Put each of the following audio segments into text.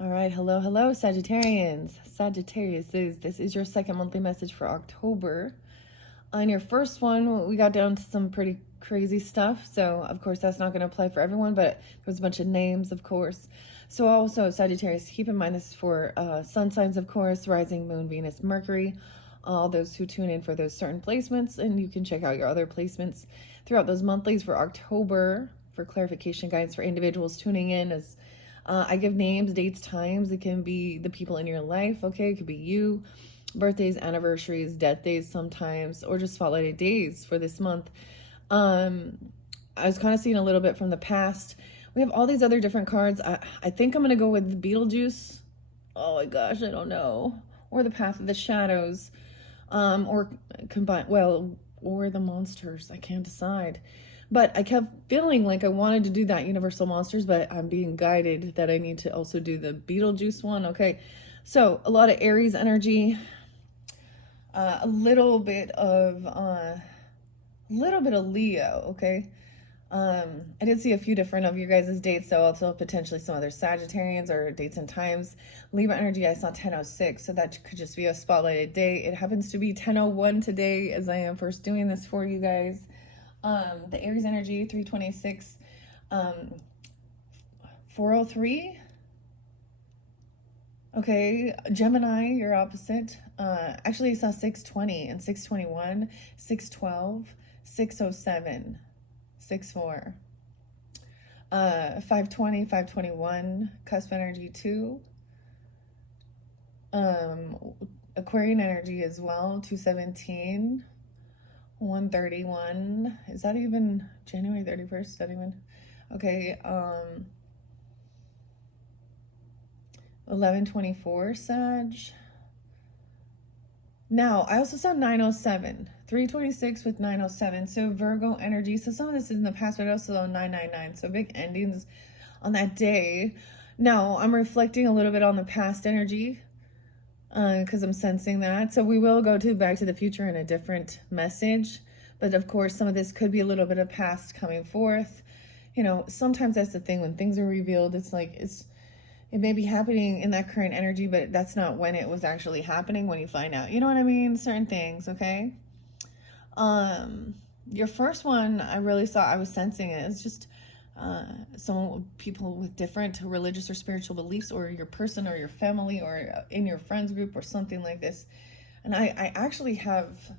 All right, hello, Sagittarians. This is your second monthly message for October. On your first one, we got down to some pretty crazy stuff. So, of course, that's not going to apply for everyone, but there's a bunch of names, of course. So, also, Sagittarius, keep in mind this is for sun signs, of course, rising, moon, Venus, Mercury. All those who tune in for those certain placements, and you can check out your other placements throughout those monthlies for October for clarification guides for individuals tuning in as I give names, dates, times. It can be the people in your life, okay? It could be you, birthdays, anniversaries, death days sometimes, or just spotlighted days for this month. I was kind of seeing a little bit from the past. We have all these other different cards. I think I'm going to go with Beetlejuice. Oh my gosh, I don't know. Or the Path of the Shadows. Or combine, well, or the monsters. I can't decide. But I kept feeling like I wanted to do that Universal Monsters, but I'm being guided that I need to also do the Beetlejuice one. Okay, so a lot of Aries energy, a little bit of Leo. Okay, I did see a few different of your guys' dates, so also potentially some other Sagittarians or dates and times. Libra energy, I saw 10:06, so that could just be a spotlighted day. It happens to be 10:01 today, as I am first doing this for you guys. The Aries energy, 3:26, 4:03. Okay, Gemini, you're opposite. Actually, I saw 6:20 and 6:21, 6:12, 6:07, 6:4. 5:20, 5:21, cusp energy 2. Aquarian energy as well, 2:17. 1:31. Is that even January 31st? Is that even? Okay. 11:24 Sag. Now, I also saw 9:07. 3:26 with 9:07. So Virgo energy. So some of this is in the past, but I also saw 9:99. So big endings on that day. Now, I'm reflecting a little bit on the past energy because I'm sensing that. So we will go to Back to the Future in a different message. But of course, some of this could be a little bit of past coming forth. You know, sometimes that's the thing when things are revealed. It's like it may be happening in that current energy, but that's not when it was actually happening when you find out. You know what I mean? Certain things, okay? Your first one, I really saw, I was sensing it. It's just some people with different religious or spiritual beliefs, or your person or your family or in your friends group or something like this. And I actually have,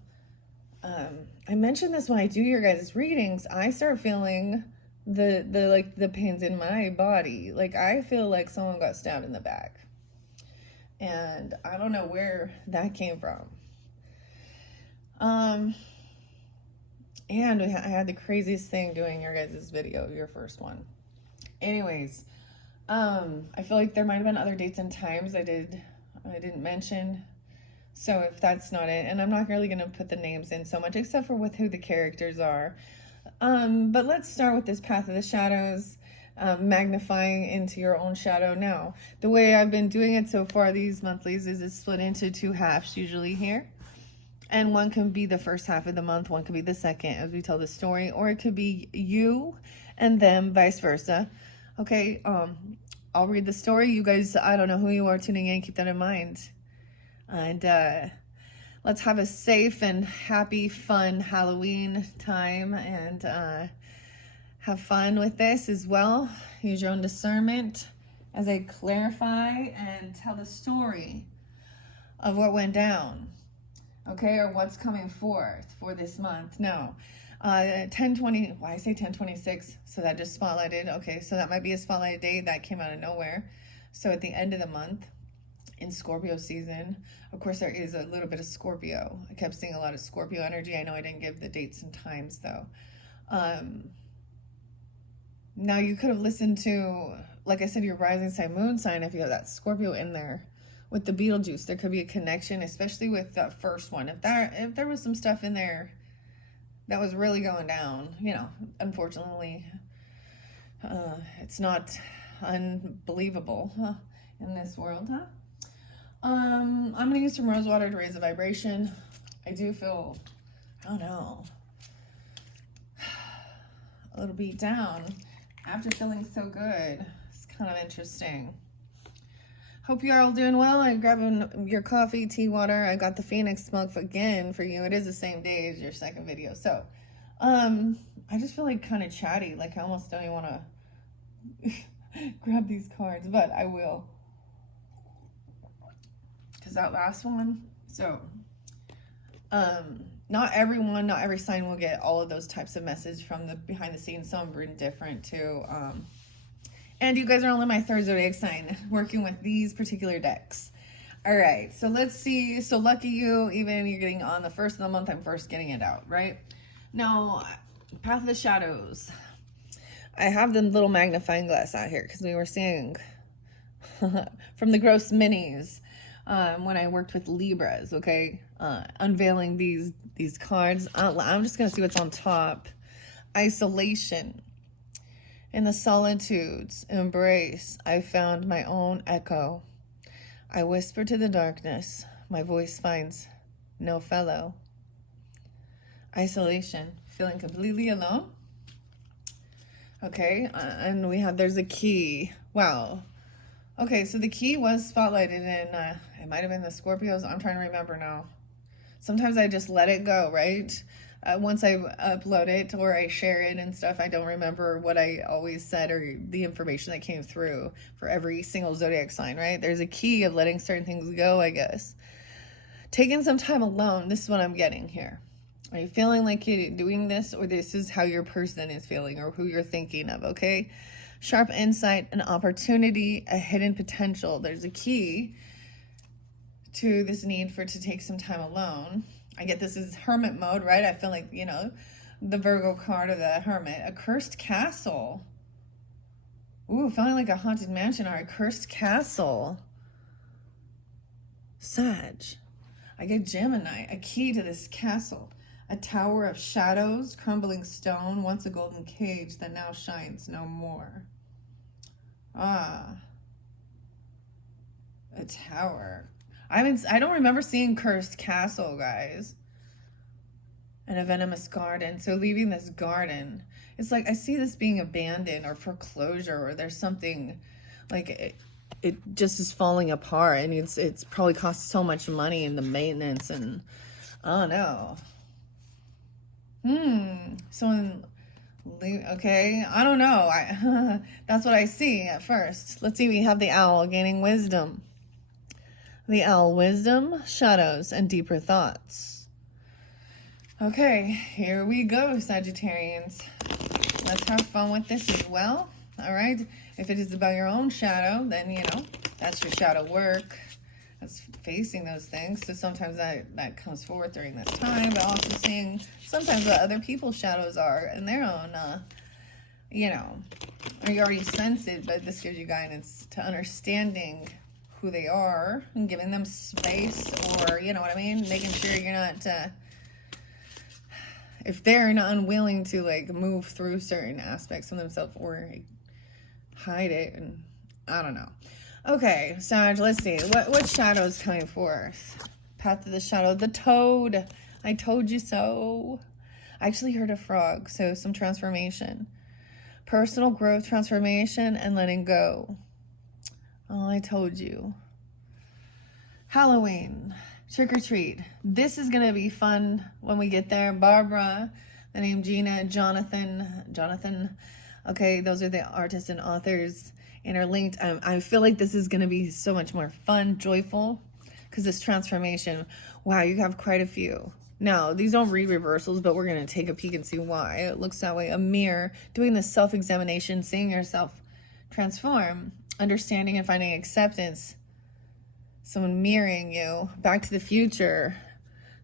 I mentioned this when I do your guys' readings. I start feeling the pains in my body. Like I feel like someone got stabbed in the back, and I don't know where that came from. And I had the craziest thing doing your guys' video, your first one. Anyways, I feel like there might have been other dates and times I didn't mention. So if that's not it, and I'm not really going to put the names in so much, except for with who the characters are. But let's start with this Path of the Shadows, magnifying into your own shadow. Now, the way I've been doing it so far, these monthlies, is it's split into two halves usually here. And one can be the first half of the month, one could be the second as we tell the story, or it could be you and them, vice versa. Okay, I'll read the story. You guys, I don't know who you are tuning in, keep that in mind. And let's have a safe and happy, fun Halloween time, and have fun with this as well. Use your own discernment as I clarify and tell the story of what went down. Okay, or what's coming forth for this month. Now, 10:20, why I say 10:26, so that just spotlighted. Okay, so that might be a spotlighted day that came out of nowhere. So at the end of the month, in Scorpio season, of course, there is a little bit of Scorpio. I kept seeing a lot of Scorpio energy. I know I didn't give the dates and times, though. Now, you could have listened to, like I said, your rising sign, moon sign, if you have that Scorpio in there. With the Beetlejuice, there could be a connection, especially with that first one. If there was some stuff in there that was really going down, you know, unfortunately, it's not unbelievable in this world, huh? I'm gonna use some rose water to raise the vibration. I do feel, I don't know, a little beat down after feeling so good. It's kind of interesting. Hope you're all doing well. I'm grabbing your coffee, tea, water. I got the Phoenix mug again for you. It is the same day as your second video. So, I just feel like kind of chatty. Like I almost don't even want to grab these cards, but I will. Because that last one, so, not everyone, not every sign will get all of those types of messages from the behind the scenes. Some are different too. And you guys are only my third zodiac sign working with these particular decks. All right, so let's see. So lucky you, even you're getting on the first of the month, I'm first getting it out, right? Now, Path of the Shadows. I have the little magnifying glass out here because we were seeing from the Gross Minis when I worked with Libras, okay? Unveiling these cards. I'm just going to see what's on top. Isolation. In the solitude's embrace, I found my own echo. I whisper to the darkness. My voice finds no fellow. Isolation. Feeling completely alone. Okay, and there's a key. Wow. Okay, so the key was spotlighted in, it might have been the Scorpios. I'm trying to remember now. Sometimes I just let it go, right? Once I upload it or I share it and stuff, I don't remember what I always said or the information that came through for every single zodiac sign, right? There's a key of letting certain things go, I guess. Taking some time alone, this is what I'm getting here. Are you feeling like you're doing this, or this is how your person is feeling or who you're thinking of, okay? Sharp insight, an opportunity, a hidden potential. There's a key to this need to take some time alone. I get this is hermit mode, right? I feel like, you know, the Virgo card of the hermit. A cursed castle. Ooh, feeling like a haunted mansion or a cursed castle. Sag. I get Gemini. A key to this castle. A tower of shadows, crumbling stone, once a golden cage that now shines no more. Ah. A tower. I don't remember seeing cursed castle, guys. And a venomous garden. So leaving this garden, it's like I see this being abandoned or foreclosure, or there's something like it just is falling apart, and it's probably cost so much money in the maintenance, and I don't know. Okay, I don't know. That's what I see at first. Let's see, we have the owl gaining wisdom. The owl, wisdom, shadows, and deeper thoughts. Okay, here we go, Sagittarians. Let's have fun with this as well. All right, if it is about your own shadow, then, you know, that's your shadow work. That's facing those things. So sometimes that comes forward during this time, but also seeing sometimes what other people's shadows are in their own, you know, or you already sense it, but this gives you guidance to understanding who they are and giving them space, or, you know what I mean? Making sure you're not, if they're not unwilling to like move through certain aspects of themselves or hide it, and I don't know. Okay, Sag, let's see. What shadow is coming forth? Path of the Shadow. The toad. I told you so. I actually heard a frog, so some transformation. Personal growth, transformation, and letting go. Oh, I told you. Halloween. Trick or treat. This is going to be fun when we get there. Barbara, the name Gina, Jonathan. Okay, those are the artists and authors interlinked. I feel like this is going to be so much more fun, joyful, because this transformation, wow, you have quite a few. Now, these don't read reversals, but we're going to take a peek and see why it looks that way. A mirror, doing the self-examination, seeing yourself transform, understanding and finding acceptance, someone mirroring you. Back to the Future,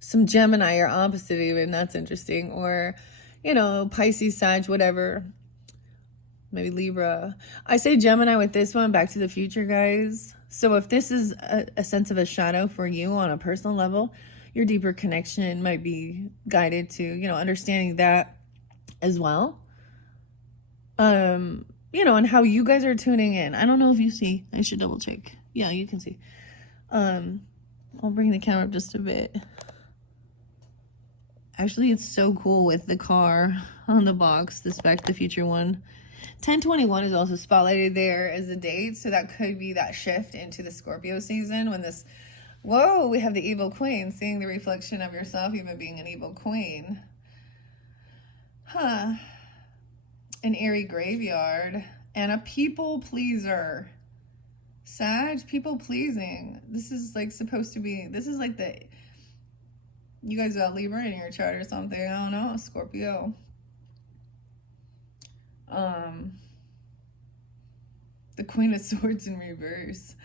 some Gemini or opposite even, that's interesting, or, you know, Pisces, Sag, whatever. Maybe Libra. I say Gemini with this one, Back to the Future, guys. So if this is a sense of a shadow for you on a personal level, your deeper connection might be guided to, you know, understanding that as well. You know, and how you guys are tuning in. I don't know if you see. I should double check. Yeah, you can see. I'll bring the camera up just a bit. Actually, it's so cool with the car on the box, this Back to the Future one. 10/21 is also spotlighted there as a date, so that could be that shift into the Scorpio season when this, whoa, we have the evil queen, seeing the reflection of yourself, even being an evil queen. Huh. An eerie graveyard and a people pleaser. Sag, people pleasing. This is like supposed to be, this is like the, you guys got Libra in your chart or something. I don't know. Scorpio. The Queen of Swords in reverse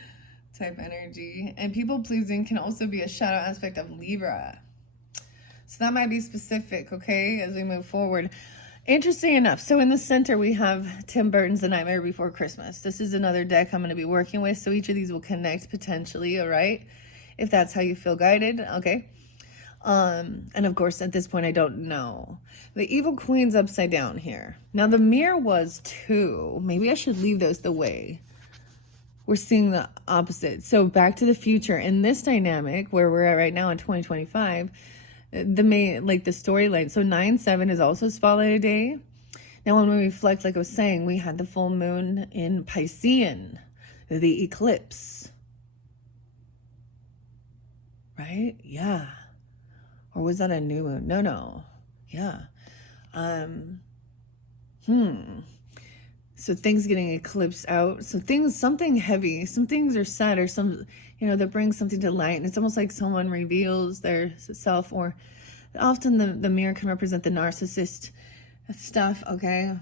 type energy. And people pleasing can also be a shadow aspect of Libra. So that might be specific, okay, as we move forward. Interesting enough, so in the center we have Tim Burton's The Nightmare Before Christmas. This is another deck I'm going to be working with, so each of these will connect potentially, all right? If that's how you feel guided, okay? And of course, at this point, I don't know. The Evil Queen's upside down here. Now, the mirror was 2. Maybe I should leave those the way. We're seeing the opposite. So Back to the Future, in this dynamic, where we're at right now in 2025, the main, like the storyline. So 9/7 is also spotlighted day. Now, when we reflect, like I was saying, we had the full moon in Piscean, the eclipse. Right? Yeah. Or was that a new moon? No. Yeah. So things getting eclipsed out. So things, something heavy, some things are said, or some, you know, that brings something to light. And it's almost like someone reveals their self, or often the mirror can represent the narcissist stuff, okay?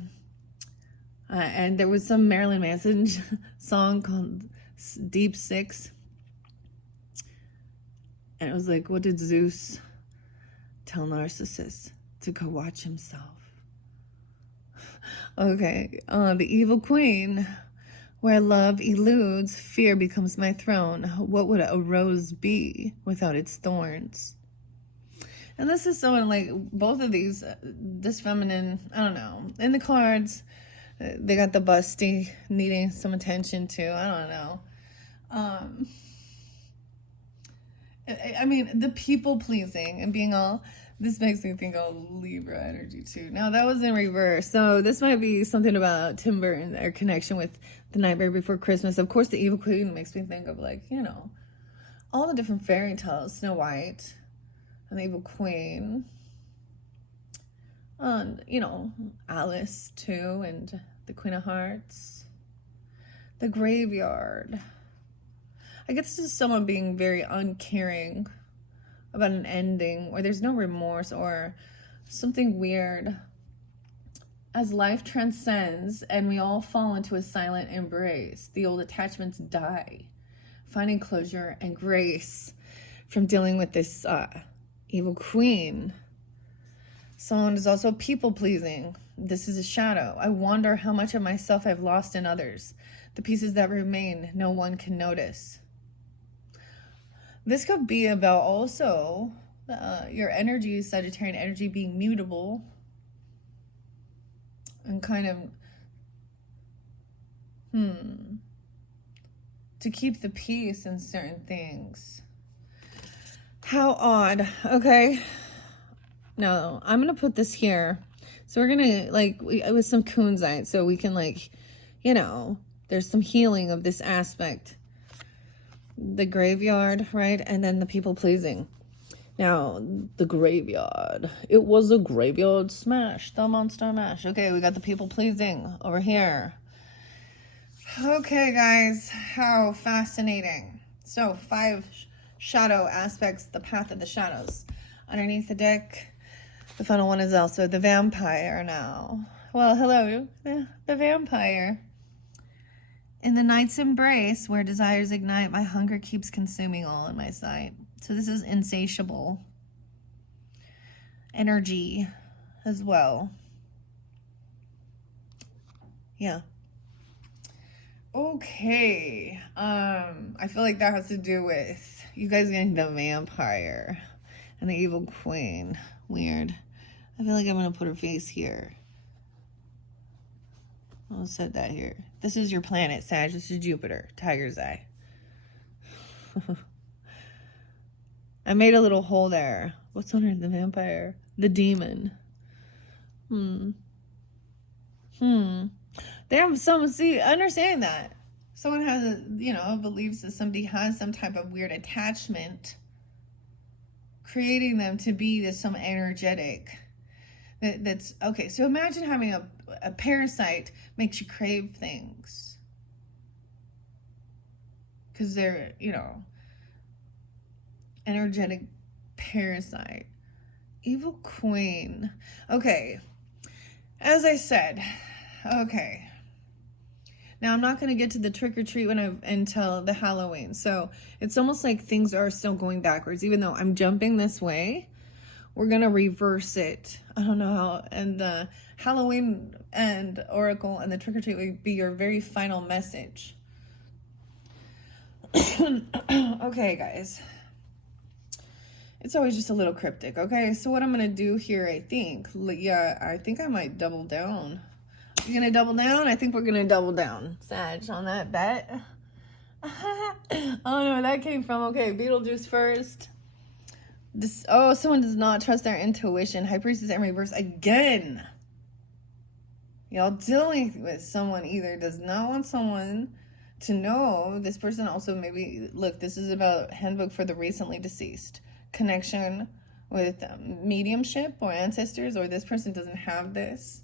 And there was some Marilyn Manson song called Deep Six. And it was like, what did Zeus tell Narcissus? To go watch himself. Okay, the Evil Queen, where love eludes, fear becomes my throne. What would a rose be without its thorns? And this is someone like both of these, this feminine, I don't know. In the cards, they got the busty needing some attention too. I don't know. I mean, the people pleasing and being all, this makes me think of Libra energy too. Now that was in reverse. So this might be something about Tim Burton, their connection with The Nightmare Before Christmas. Of course, the Evil Queen makes me think of, like, you know, all the different fairy tales, Snow White and the Evil Queen. And, you know, Alice too, and the Queen of Hearts. The Graveyard. I guess this is someone being very uncaring about an ending, or there's no remorse or something weird. As life transcends and we all fall into a silent embrace, the old attachments die, finding closure and grace from dealing with this Evil Queen. Someone is also people-pleasing. This is a shadow. I wonder how much of myself I've lost in others. The pieces that remain, no one can notice. This could be about also your energy, Sagittarian energy, being mutable and kind of, to keep the peace in certain things. How odd. Okay. No, I'm going to put this here. So we're going to, like, with some kunzite, so we can, like, you know, there's some healing of this aspect. The graveyard, right? And then the people pleasing. Now, the graveyard. It was a graveyard smash. The monster mash. Okay, we got the people pleasing over here. Okay, guys. How fascinating. So, 5 shadow aspects, the path of the shadows. Underneath the deck, the final one is also the vampire now. Well, hello, the vampire. In the night's embrace, where desires ignite, my hunger keeps consuming all in my sight. So this is insatiable energy as well. Yeah. Okay. I feel like that has to do with you guys getting the vampire and the Evil Queen. Weird. I feel like I'm going to put her face here. I'll set that here. This is your planet, Sag. This is Jupiter, Tiger's Eye. I made a little hole there. What's under the vampire? The demon. They have some, see, understand that. Someone has a, you know, believes that somebody has some type of weird attachment, creating them to be this some energetic. That's, okay, so imagine having a parasite makes you crave things. Because they're, you know, energetic parasite. Evil queen. Okay. As I said, okay. Now I'm not going to get to the trick or treat until the Halloween. So it's almost like things are still going backwards. Even though I'm jumping this way, we're going to reverse it. I don't know how. And the Halloween and Oracle and the trick or treat would be your very final message. Okay, guys. It's always just a little cryptic, okay? So what I'm going to do here, I think I might double down. You're going to double down? I think we're going to double down, Sag, on that bet. I don't know where that came from. Okay, Beetlejuice first. Someone does not trust their intuition. High Priestess in reverse again. Y'all dealing with someone either does not want someone to know. This person also maybe, look, this is about handbook for the recently deceased. Connection with mediumship or ancestors, or this person doesn't have this,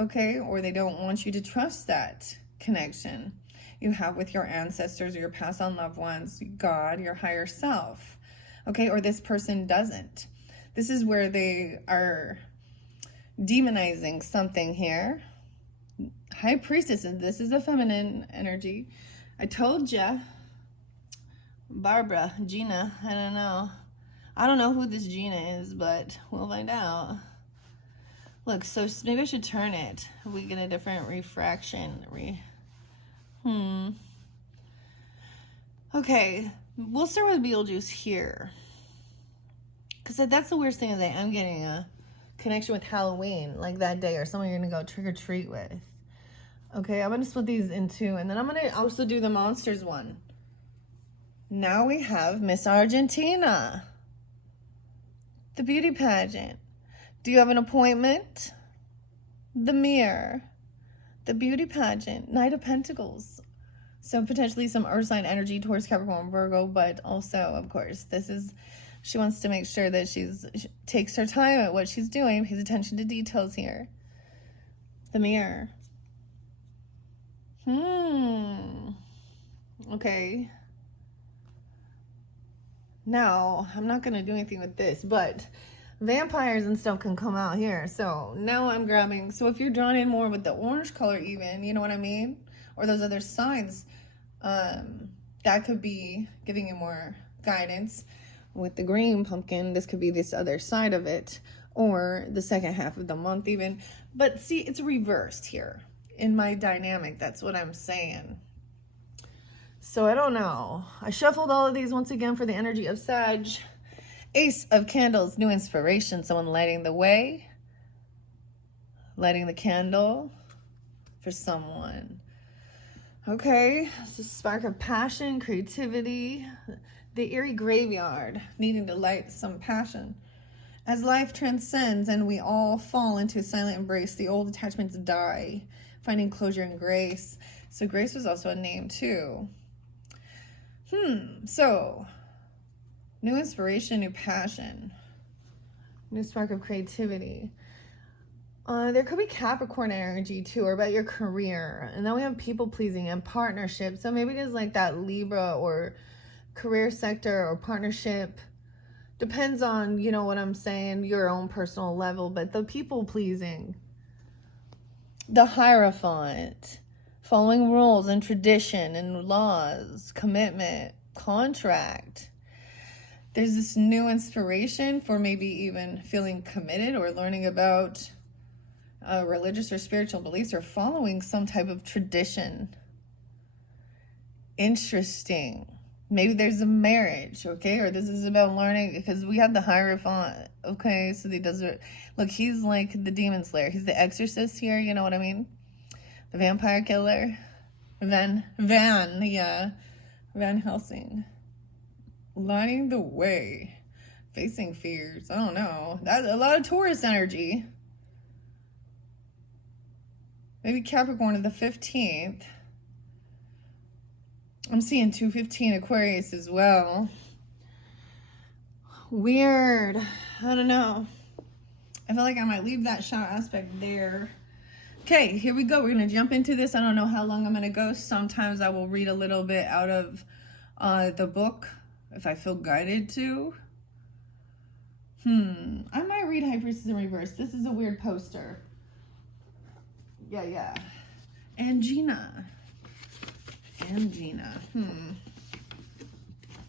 okay, or they don't want you to trust that connection you have with your ancestors or your past on loved ones, God, your higher self, okay, or this person doesn't. This is where they are demonizing something here. High Priestess, and this is a feminine energy. I told ya. Barbara, Gina, I don't know who this Gina is, but we'll find out. Look, so maybe I should turn it. We get a different refraction. Okay, we'll start with Beetlejuice here. Because that's the weirdest thing is that I'm getting a connection with Halloween, like that day, or someone you're going to go trick-or-treat with. Okay, I'm going to split these in two, and then I'm going to also do the monsters one. Now we have Miss Argentina. The beauty pageant. Do you have an appointment? The mirror. The beauty pageant. Knight of Pentacles. So potentially some earth sign energy towards Capricorn, Virgo, but also, of course, she wants to make sure that she takes her time at what she's doing, pays attention to details here. The mirror. Okay. Now, I'm not going to do anything with this, but vampires and stuff can come out here. So now I'm grabbing, so if you're drawn in more with the orange color even, you know what I mean? Or those other signs, that could be giving you more guidance. With the green pumpkin, this could be this other side of it, or the second half of the month even. But see, it's reversed here in my dynamic. That's what I'm saying. So I don't know. I shuffled all of these once again for the energy of Sag. Ace of Candles, new inspiration. Someone lighting the way. Lighting the candle for someone. Okay. It's a spark of passion, creativity. The eerie graveyard, needing to light some passion. As life transcends and we all fall into a silent embrace, the old attachments die, finding closure and grace. So Grace was also a name too. So, new inspiration, new passion, new spark of creativity. There could be Capricorn energy too, or about your career. And then we have people pleasing and partnership. So maybe it is like that Libra or career sector or partnership. Depends on, you know what I'm saying, your own personal level. But the people pleasing. The Hierophant. Following rules and tradition and laws, commitment, contract. There's this new inspiration for maybe even feeling committed or learning about religious or spiritual beliefs or following some type of tradition. Interesting. Maybe there's a marriage, okay? Or this is about learning, because we have the Hierophant, okay? So he does it. Look, he's like the demon slayer. He's the exorcist here, you know what I mean? The vampire killer. Van Helsing. Lighting the way. Facing fears. I don't know. That's a lot of Taurus energy. Maybe Capricorn of the 15th. I'm seeing 215 Aquarius as well. Weird. I don't know. I feel like I might leave that shadow aspect there. Okay, here we go. We're going to jump into this. I don't know how long I'm going to go. Sometimes I will read a little bit out of the book if I feel guided to. I might read High Priestess in reverse. This is a weird poster. Yeah. Angina.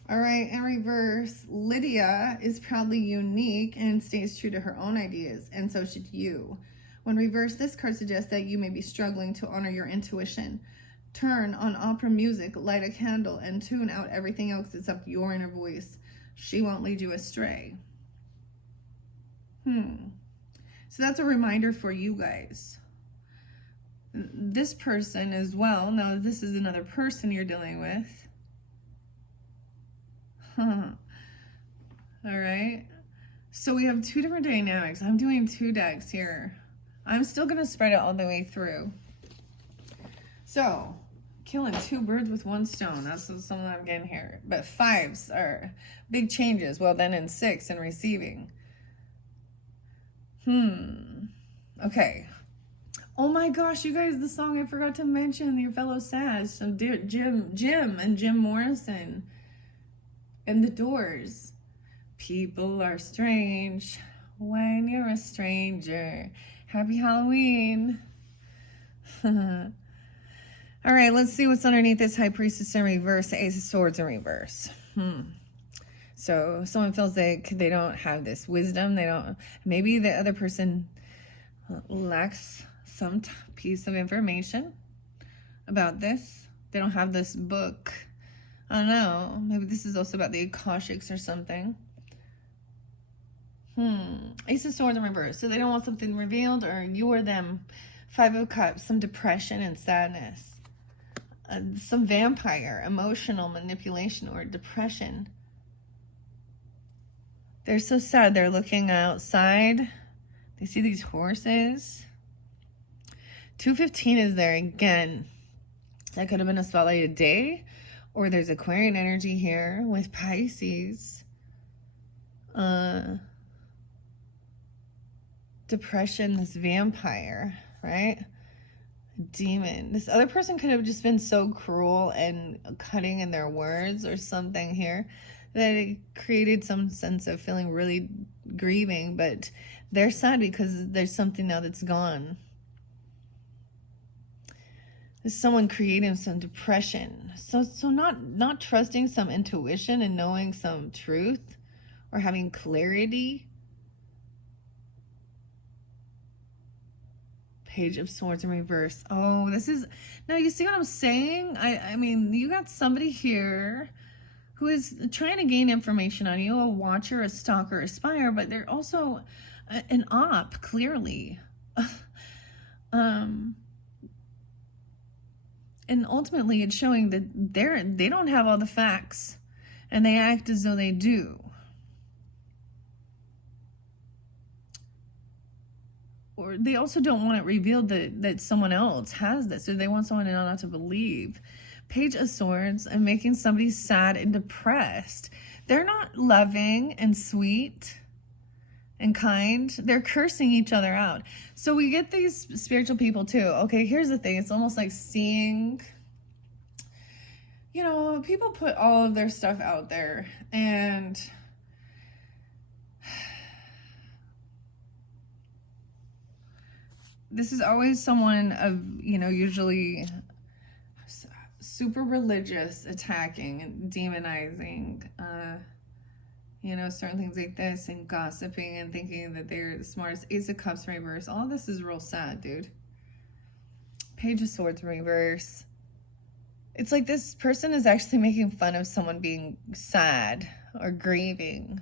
All right, in reverse, Lydia is proudly unique and stays true to her own ideas, and so should you. When reversed, this card suggests that you may be struggling to honor your intuition. Turn on opera music, light a candle, and tune out everything else except your inner voice. She won't lead you astray. So that's a reminder for you guys. This person as well. Now, this is another person you're dealing with. All right. So we have two different dynamics. I'm doing two decks here. I'm still going to spread it all the way through. So, killing two birds with one stone. That's something I'm getting here. But fives are big changes. Well, then in six and receiving. Okay. Oh my gosh, you guys, the song I forgot to mention, your fellow Sag, some Jim and Jim Morrison. And the Doors. People are strange when you're a stranger. Happy Halloween. All right, let's see what's underneath this High Priestess in reverse, the Ace of Swords in reverse. So someone feels like they don't have this wisdom. Maybe the other person lacks some piece of information about this. They don't have this book. I don't know. Maybe this is also about the Akashics or something. Ace of Swords in reverse. So they don't want something revealed, or you or them. Five of Cups, some depression and sadness. Some vampire, emotional manipulation or depression. They're so sad. They're looking outside. They see these horses. 215 is there again. That could have been a spotlighted day. Or there's Aquarian energy here with Pisces. Depression, this vampire, right? Demon. This other person could have just been so cruel and cutting in their words or something here that it created some sense of feeling really grieving, but they're sad because there's something now that's gone. There's someone creating some depression. So not trusting some intuition and knowing some truth or having clarity. Page of Swords in reverse. Oh, this is, now you see what I'm saying? I mean, you got somebody here who is trying to gain information on you, a watcher, a stalker, a spy, but they're also an op, clearly. And ultimately it's showing that they don't have all the facts and they act as though they do. Or they also don't want it revealed that someone else has this, or they want someone not to believe. Page of Swords and making somebody sad and depressed. They're not loving and sweet and kind. They're cursing each other out. So we get these spiritual people too. Okay, here's the thing. It's almost like seeing, you know, people put all of their stuff out there, and this is always someone of, you know, usually super religious, attacking and demonizing, you know, certain things like this, and gossiping and thinking that they're the smartest. Ace of Cups reverse. All this is real sad, dude. Page of Swords reverse. It's like this person is actually making fun of someone being sad or grieving,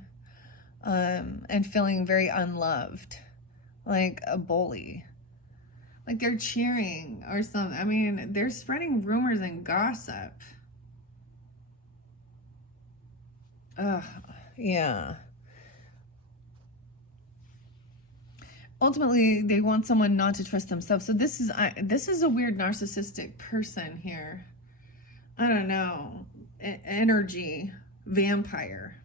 and feeling very unloved, like a bully. Like they're cheering or something. I mean, they're spreading rumors and gossip. Ugh, yeah. ultimately they want someone not to trust themselves. So this is a weird narcissistic person here. I don't know. Energy vampire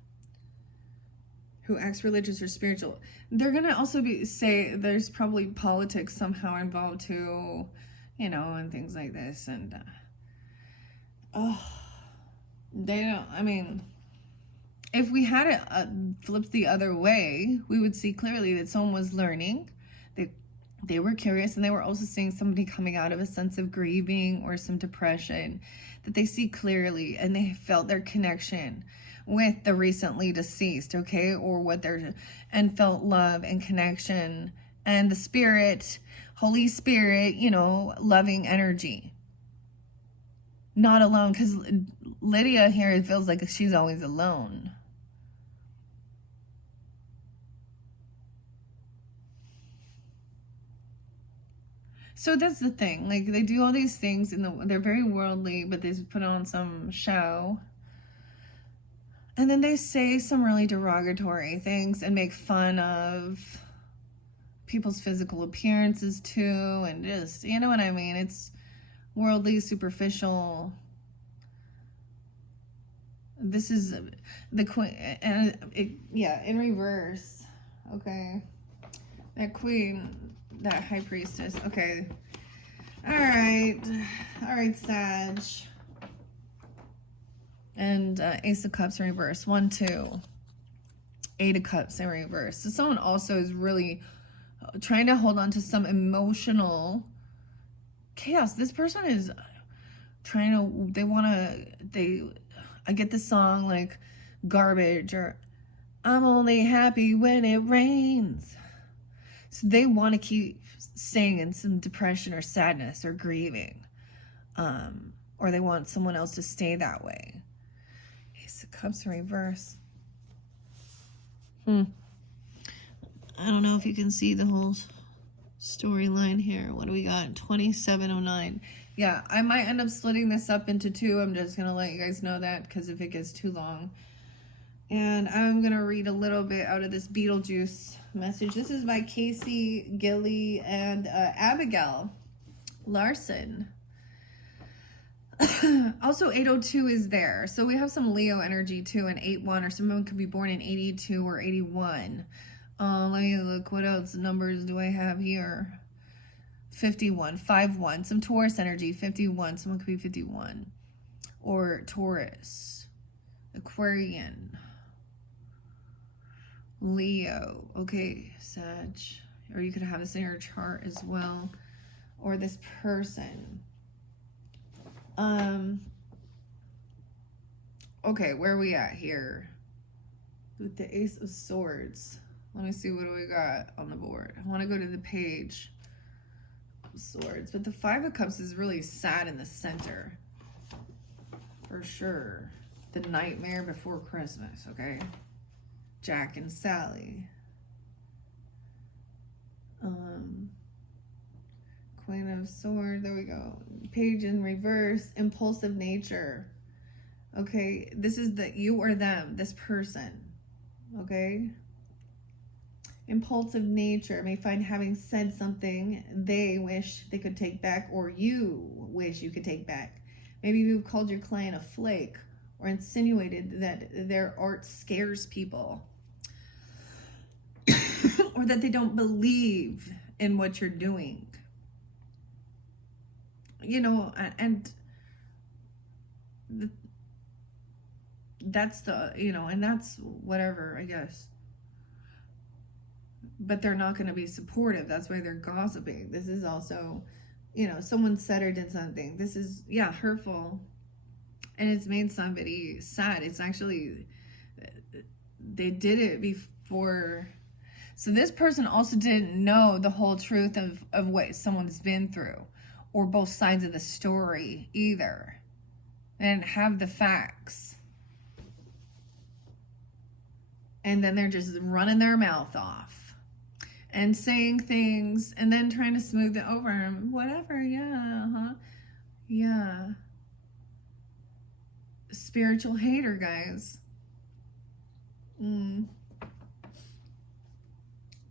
who acts religious or spiritual. They're gonna also say there's probably politics somehow involved too, you know, and things like this. And they don't. I mean, if we had it flipped the other way, we would see clearly that someone was learning. They were curious, and they were also seeing somebody coming out of a sense of grieving or some depression that they see clearly, and they felt their connection with the recently deceased, okay, or what they're, and felt love and connection and the spirit, Holy Spirit, you know, loving energy. Not alone, because Lydia here, it feels like she's always alone. So that's the thing. Like, they do all these things, and they're very worldly, but they put on some show. And then they say some really derogatory things and make fun of people's physical appearances too, and just, you know what I mean? It's worldly, superficial. This is the queen, and yeah, in reverse. Okay, that queen, that high priestess. Okay, all right, Sag. And Ace of Cups in reverse. 1, 2. 8 of Cups in reverse. So someone also is really trying to hold on to some emotional chaos. This person is trying to, I get the song like Garbage or I'm only happy when it rains. So they want to keep staying in some depression or sadness or grieving. Or they want someone else to stay that way. Ace of Cups in reverse. I don't know if you can see the whole storyline here. What do we got? 2709. Yeah, I might end up splitting this up into 2. I'm just going to let you guys know that, because if it gets too long. And I'm going to read a little bit out of this Beetlejuice message. This is by Casey Gilly and Abigail Larson. Also, 802 is there. So we have some Leo energy too, and 81, or someone could be born in 82 or 81. Let me look. What else numbers do I have here? 51, 51. Some Taurus energy, 51. Someone could be 51. Or Taurus. Aquarian. Leo. Okay, Sag. Or you could have this in your chart as well. Or this person. Okay, where are we at here? With the Ace of Swords. Let me see, what do we got on the board? I want to go to the Page of Swords. But the 5 of Cups is really sad in the center. For sure. The Nightmare Before Christmas, okay? Jack and Sally. Queen of Swords, there we go. Page in reverse, impulsive nature. Okay, this is the you or them, this person. Okay? Impulsive nature may find having said something they wish they could take back, or you wish you could take back. Maybe you've called your client a flake, or insinuated that their art scares people. Or that they don't believe in what you're doing. You know, and that's the, you know, and that's whatever, I guess. But they're not going to be supportive. That's why they're gossiping. This is also, you know, someone said or did something. This is, yeah, hurtful. And it's made somebody sad. It's actually, they did it before. So this person also didn't know the whole truth of what someone's been through, or both sides of the story either. They didn't have the facts. And then they're just running their mouth off and saying things and then trying to smooth it over. Whatever, yeah, yeah. Spiritual hater, guys.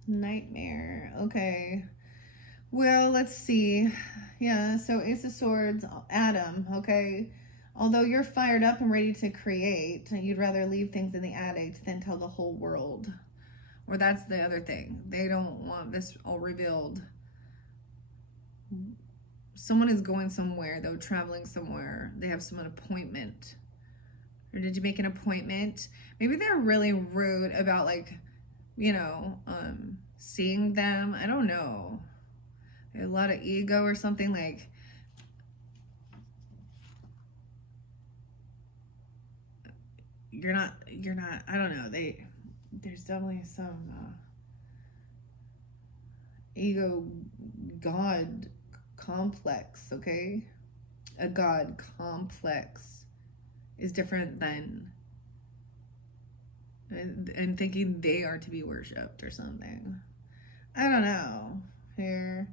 Nightmare. Okay. Well, let's see. Yeah, so Ace of Swords, Adam, okay? Although you're fired up and ready to create, you'd rather leave things in the attic than tell the whole world. Or that's the other thing. They don't want this all revealed. Someone is going somewhere, though, traveling somewhere. They have some appointment. Or did you make an appointment? Maybe they're really rude about, like, you know, seeing them. I don't know. A lot of ego or something, like, you're not, I don't know. There's definitely some ego god complex, okay? A god complex is different than and thinking they are to be worshipped or something. I don't know. Here.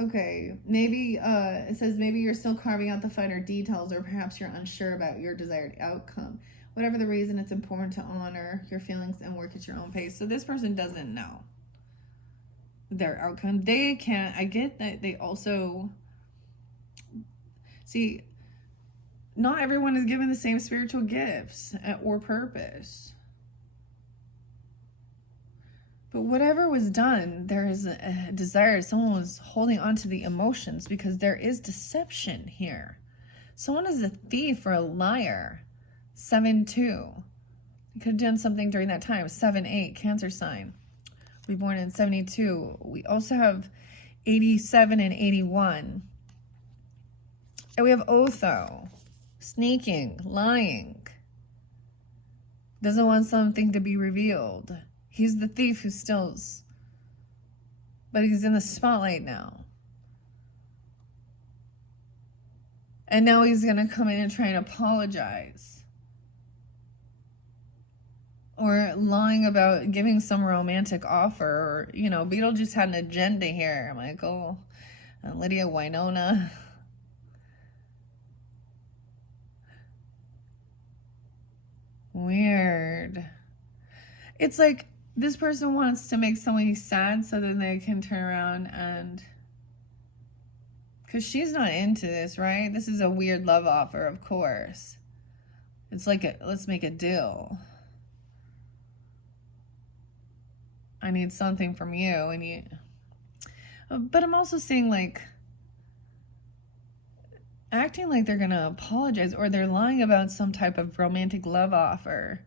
Okay, maybe it says maybe you're still carving out the finer details, or perhaps you're unsure about your desired outcome. Whatever the reason, it's important to honor your feelings and work at your own pace. So this person doesn't know their outcome. They can't. I get that they also see. Not everyone is given the same spiritual gifts or purpose. But whatever was done, there is a desire. Someone was holding on to the emotions because there is deception here. Someone is a thief or a liar. 7-2. You could have done something during that time. 7-8, Cancer sign. Reborn in 72. We also have 87 and 81. And we have Otho. Sneaking, lying. Doesn't want something to be revealed. He's the thief who steals. But he's in the spotlight now. And now he's going to come in and try and apologize. Or lying about giving some romantic offer. Or, you know, Beetlejuice had an agenda here. I'm like, oh, Lydia Winona. Weird. It's like this person wants to make somebody sad so then they can turn around and... Because she's not into this, right? This is a weird love offer, of course. It's like, let's make a deal. I need something from you. And you... But I'm also seeing, like, acting like they're going to apologize, or they're lying about some type of romantic love offer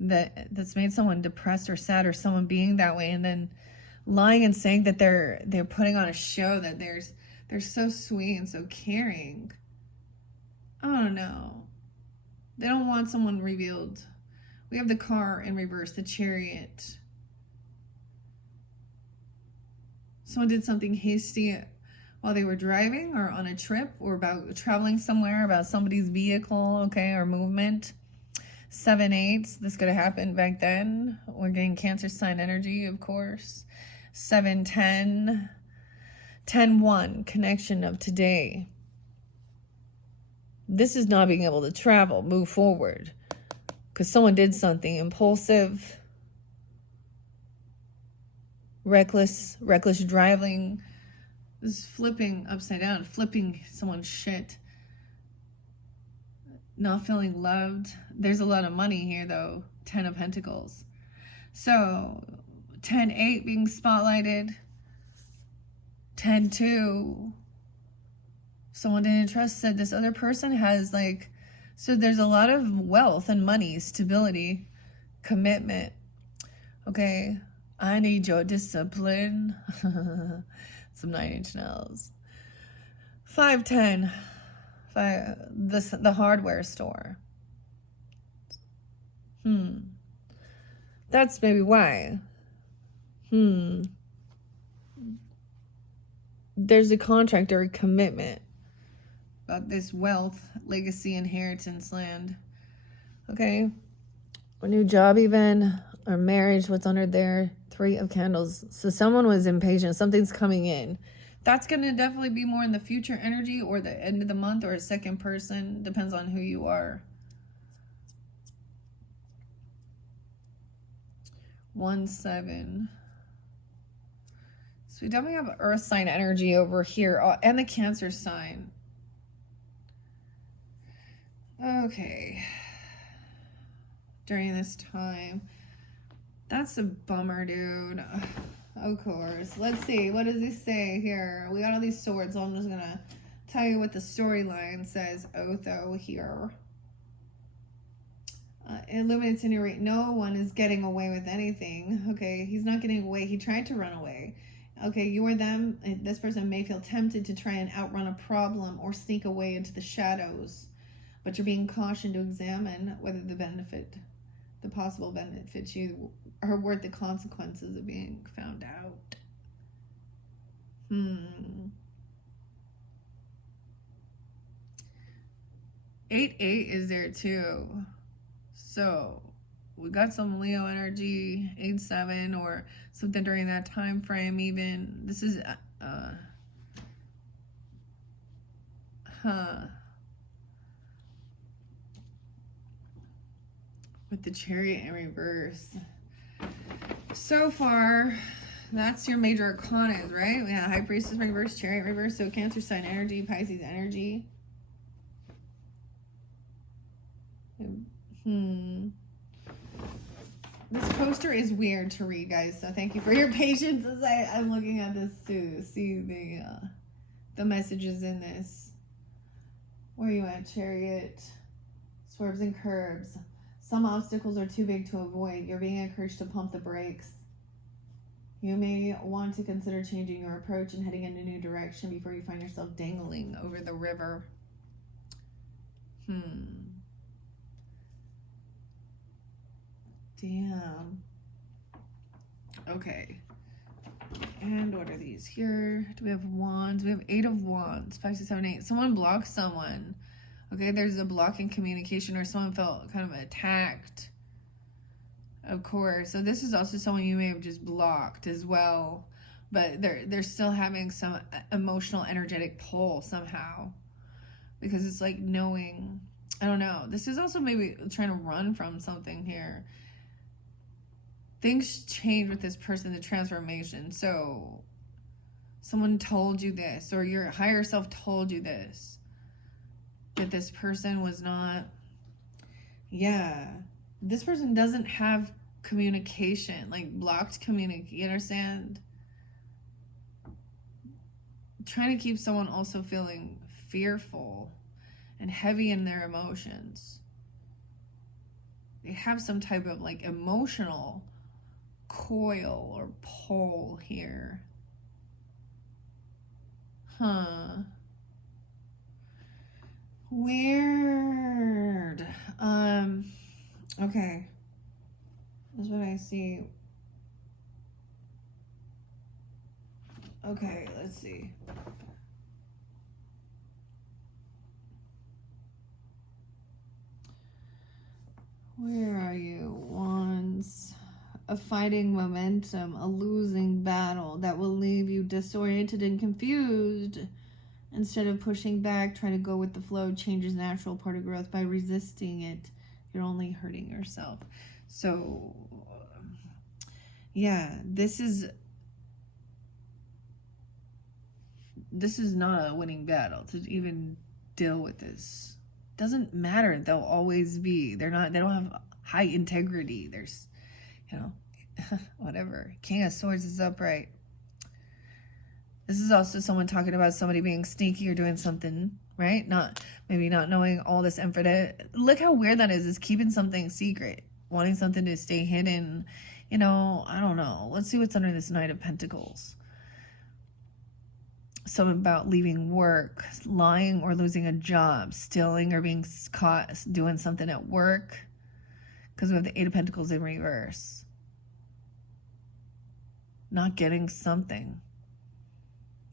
that's made someone depressed or sad, or someone being that way, and then lying and saying that they're putting on a show, that they're so sweet and so caring. I don't know. They don't want someone revealed. We have the car in reverse, the Chariot. Someone did something hasty while they were driving or on a trip, or about traveling somewhere, about somebody's vehicle, okay, or movement. 7-8, this could have happened back then. We're getting Cancer sign energy, of course. 7-10, 10-1, connection of today. This is not being able to travel, move forward, because someone did something impulsive, reckless driving. This is flipping upside down, flipping someone's shit. Not feeling loved. There's a lot of money here, though. 10 of Pentacles. So, 10-8 being spotlighted. 10-2. Someone didn't trust, said this other person has, like... So there's a lot of wealth and money, stability, commitment. Okay? I need your discipline. Some 9-inch nails. 5-10. The hardware store. That's maybe why. There's a contract or a commitment about this wealth, legacy, inheritance, land. Okay. A new job even, or marriage, what's under there. 3 of Candles. So someone was impatient. Something's coming in. That's going to definitely be more in the future energy, or the end of the month, or a second person. Depends on who you are. 1-7. we definitely have earth sign energy over here, and the Cancer sign. Okay. During this time. That's a bummer, dude. Of course. Let's see. What does this say here? We got all these swords, so I'm just gonna tell you what the storyline says. Otho here. Illuminates in your rate. No one is getting away with anything. Okay, he's not getting away. He tried to run away. Okay, you or them, this person may feel tempted to try and outrun a problem or sneak away into the shadows. But you're being cautioned to examine whether the possible benefits you are worth the consequences of being found out. 8-8 is there too. So we got some Leo energy, 8-7 or something during that time frame even. This is with the Chariot in reverse. So far, that's your major arcana, right? We have High Priestess reverse, Chariot reverse, so Cancer sign energy, Pisces energy. This poster is weird to read, guys, so thank you for your patience as I'm looking at this to see the messages in this. Where are you at, Chariot? Swerves and curves. Some obstacles are too big to avoid. You're being encouraged to pump the brakes. You may want to consider changing your approach and heading in a new direction before you find yourself dangling over the river. Damn. Okay. And what are these here? Do we have wands? We have 8 of wands. 5, 6, 7, 8. Someone blocked someone. Okay, there's a block in communication, or someone felt kind of attacked. Of course. So this is also someone you may have just blocked as well. But they're still having some emotional, energetic pull somehow. Because it's like knowing, I don't know. This is also maybe trying to run from something here. Things change with this person, the transformation. So someone told you this, or your higher self told you this. That this person was not, this person doesn't have communication, like blocked communication, you understand? Trying to keep someone also feeling fearful and heavy in their emotions. They have some type of like emotional coil or pull here. Weird. Okay. That's what I see. Okay, let's see. Where are you? Wands. A fighting momentum, a losing battle that will leave you disoriented and confused. Instead of pushing back, try to go with the flow. Change is natural part of growth. By resisting it, you're only hurting yourself. So, yeah, this is not a winning battle to even deal with this. Doesn't matter. They'll always be. They don't have high integrity. There's, whatever. King of Swords is upright. This is also someone talking about somebody being sneaky or doing something, right? Maybe not knowing all this info. Look how weird that is keeping something secret, wanting something to stay hidden. I don't know. Let's see what's under this Knight of Pentacles. Something about leaving work, lying or losing a job, stealing or being caught doing something at work. Because we have the 8 of Pentacles in reverse. Not getting something.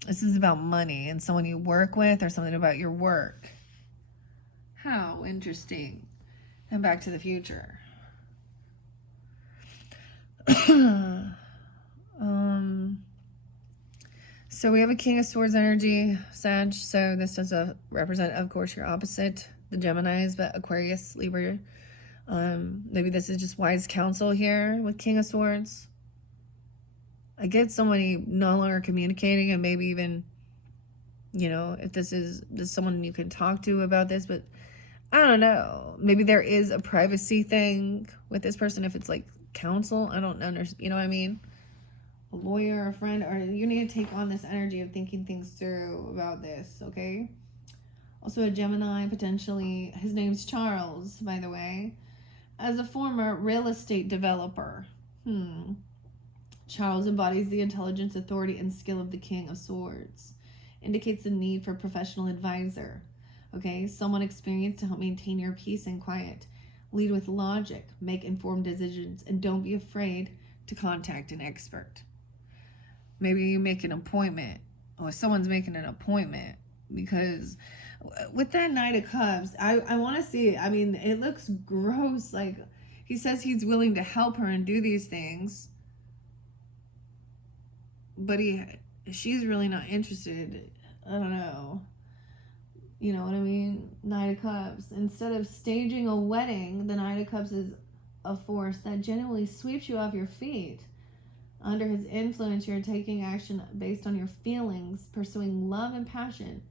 This is about money and someone you work with, or something about your work. How interesting. And Back to the Future. So we have a King of Swords energy, Sag. So this does represent, of course, your opposite, the Geminis, but Aquarius, Libra. Maybe this is just wise counsel here with King of Swords. I get somebody no longer communicating, and maybe even, if this someone you can talk to about this, but I don't know. Maybe there is a privacy thing with this person if it's like counsel. I don't understand. You know what I mean? A lawyer, a friend, or you need to take on this energy of thinking things through about this, okay? Also a Gemini, potentially. His name's Charles, by the way. As a former real estate developer. Charles embodies the intelligence, authority, and skill of the King of Swords. Indicates the need for a professional advisor. Okay, someone experienced to help maintain your peace and quiet. Lead with logic, make informed decisions, and don't be afraid to contact an expert. Maybe you make an appointment, or someone's making an appointment, because with that Knight of Cups, I want to see, I mean, it looks gross. Like, he says he's willing to help her and do these things, but she's really not interested. I don't know. You know what I mean? Knight of Cups. Instead of staging a wedding, the Knight of Cups is a force that genuinely sweeps you off your feet. Under his influence, you're taking action based on your feelings, pursuing love and passion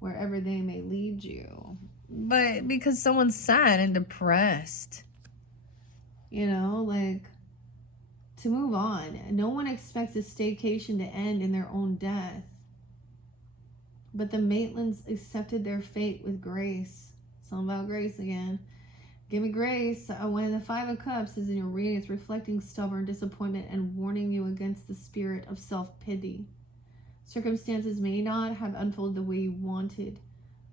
wherever they may lead you. But because someone's sad and depressed, like, to move on. No one expects a staycation to end in their own death. But the Maitlands accepted their fate with grace. Something about grace again. Give me grace. When the Five of Cups is in your reading, it's reflecting stubborn disappointment and warning you against the spirit of self-pity. Circumstances may not have unfolded the way you wanted,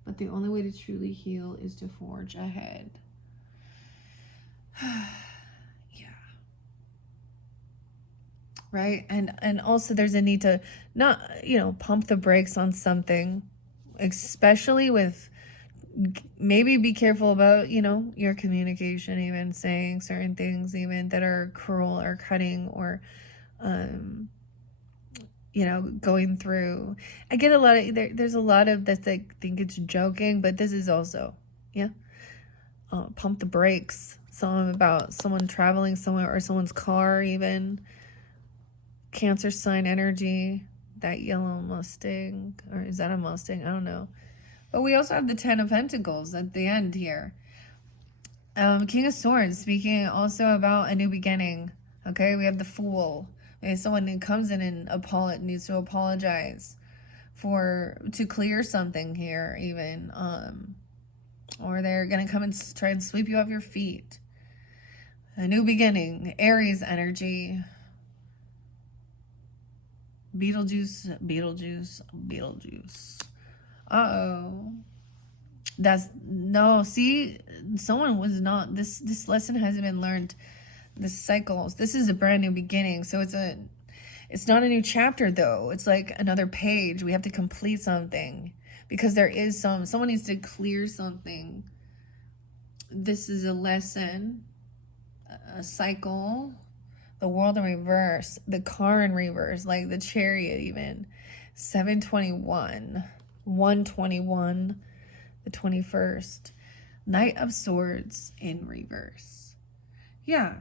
but the only way to truly heal is to forge ahead. Yeah. Right? And also there's a need to not, pump the brakes on something, especially with, maybe be careful about, your communication, even saying certain things even that are cruel or cutting or, going through. I get a lot of, there's a lot of this, I think it's joking, but this is also, pump the brakes. Something about someone traveling somewhere or someone's car even. Cancer sign energy, that yellow Mustang, or is that a Mustang? I don't know. But we also have the Ten of Pentacles at the end here. King of Swords, speaking also about a new beginning. Okay, we have the Fool. We have someone who comes in and needs to apologize to clear something here even. Or they're going to come and try and sweep you off your feet. A new beginning. Aries energy. Beetlejuice. Uh-oh. See, someone was not, this lesson hasn't been learned. The cycles. This is a brand new beginning. So it's not a new chapter though. It's like another page. We have to complete something because there is someone needs to clear something. This is a lesson, a cycle. The World in reverse, the car in reverse, like the Chariot even. 721, 121, the 21st. Knight of Swords in reverse. Yeah,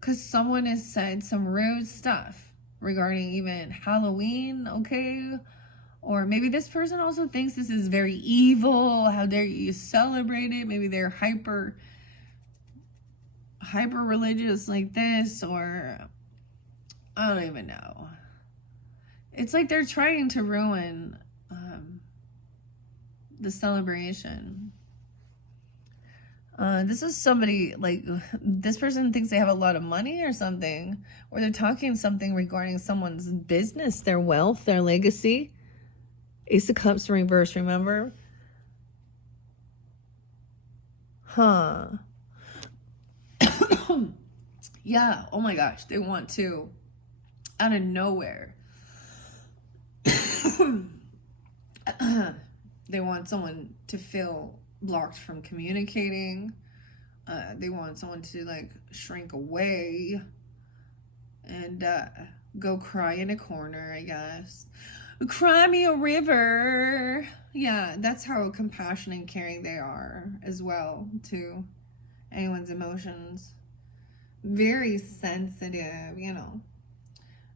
because someone has said some rude stuff regarding even Halloween, okay? Or maybe this person also thinks this is very evil. How dare you celebrate it? Maybe they're hyper religious like this, or I don't even know. It's like they're trying to ruin the celebration. This is somebody, like, this person thinks they have a lot of money or something, or they're talking something regarding someone's business, their wealth, their legacy. Ace of Cups in reverse, remember? Yeah, oh my gosh, they want to, out of nowhere, they want someone to feel blocked from communicating. They want someone to, like, shrink away and go cry in a corner, I guess. Cry me a river. Yeah, that's how compassionate and caring they are as well to anyone's emotions. Very sensitive,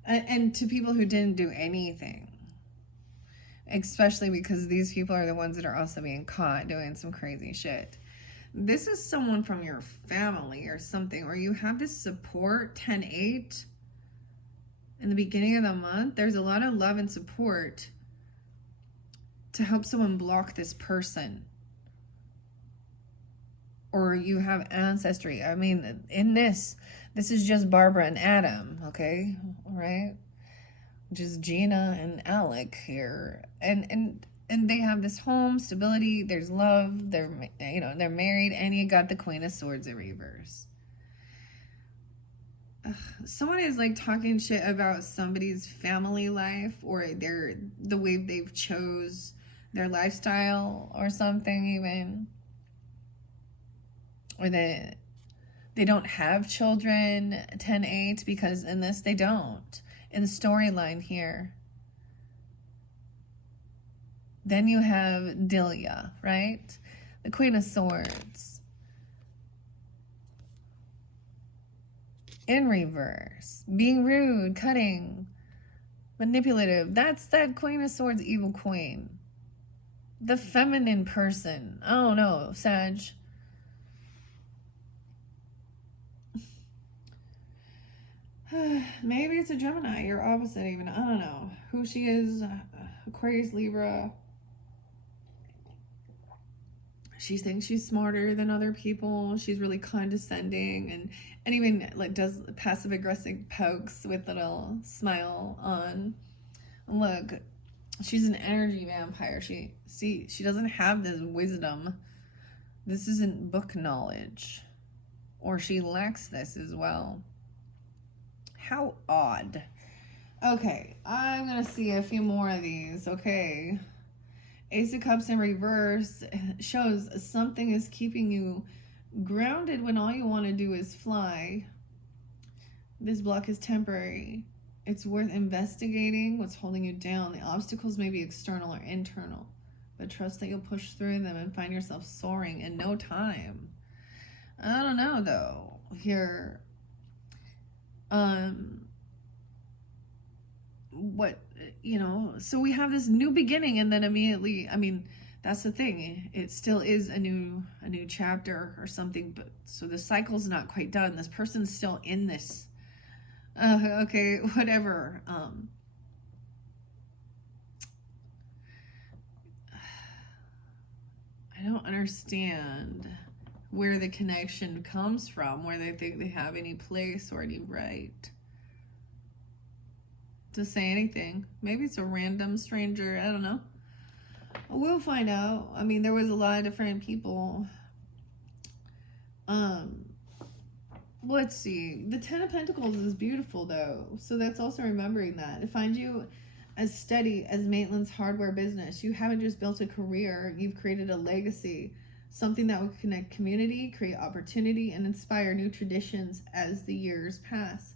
And to people who didn't do anything. Especially because these people are the ones that are also being caught doing some crazy shit. This is someone from your family or something, or you have this support, 10-8. In the beginning of the month, there's a lot of love and support to help someone block this person. Or you have ancestry. I mean, in this is just Barbara and Adam, okay? All right? Just Gina and Alec here. And they have this home, stability, there's love, they're married, and you got the Queen of Swords in reverse. Someone is like talking shit about somebody's family life or the way they've chose their lifestyle or something even. Or that they don't have children, 10-8, because in this they don't. In the storyline here. Then you have Delia, right? The Queen of Swords. In reverse. Being rude, cutting, manipulative. That's that Queen of Swords, evil queen. The feminine person. I don't know, Sag. Maybe it's a Gemini, your opposite even. I don't know who she is. Aquarius, Libra. She thinks she's smarter than other people. She's really condescending and even like does passive aggressive pokes with a little smile on. Look, she's an energy vampire. She doesn't have this wisdom. This isn't book knowledge. Or she lacks this as well. How odd. Okay, I'm going to see a few more of these. Okay. Ace of Cups in reverse shows something is keeping you grounded when all you want to do is fly. This block is temporary. It's worth investigating what's holding you down. The obstacles may be external or internal, but trust that you'll push through them and find yourself soaring in no time. I don't know, though. Here... so we have this new beginning, and then immediately, I mean, that's the thing, it still is a new chapter or something, but so the cycle's not quite done. This person's still in this. Okay, whatever. I don't understand where the connection comes from, where they think they have any place or any right to say anything. Maybe it's a random stranger. I don't know. We'll find out. I mean, there was a lot of different people. Let's see. The 10 of Pentacles is beautiful, though. So that's also remembering that. It finds you as steady as Maitland's hardware business. You haven't just built a career. You've created a legacy. Something that will connect community, create opportunity, and inspire new traditions as the years pass.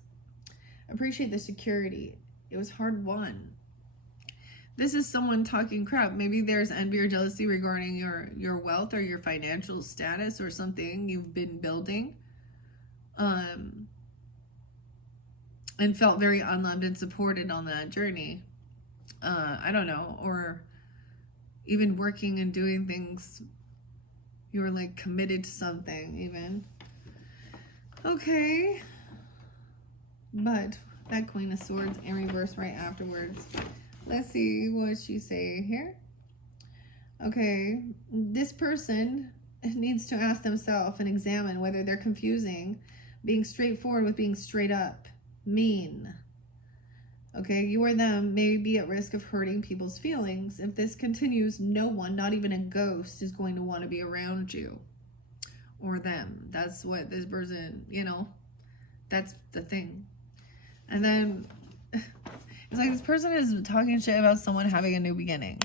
Appreciate the security. It was hard won. This is someone talking crap. Maybe there's envy or jealousy regarding your wealth or your financial status or something you've been building. And felt very unloved and supported on that journey. I don't know. Or even working and doing things. You were like committed to something even. Okay. But that Queen of Swords in reverse right afterwards. Let's see what she say here. Okay. This person needs to ask themselves and examine whether they're confusing being straightforward with being straight up. Mean. Okay, you or them may be at risk of hurting people's feelings. If this continues, no one, not even a ghost, is going to want to be around you or them. That's what this person, that's the thing. And then it's like this person is talking shit about someone having a new beginning.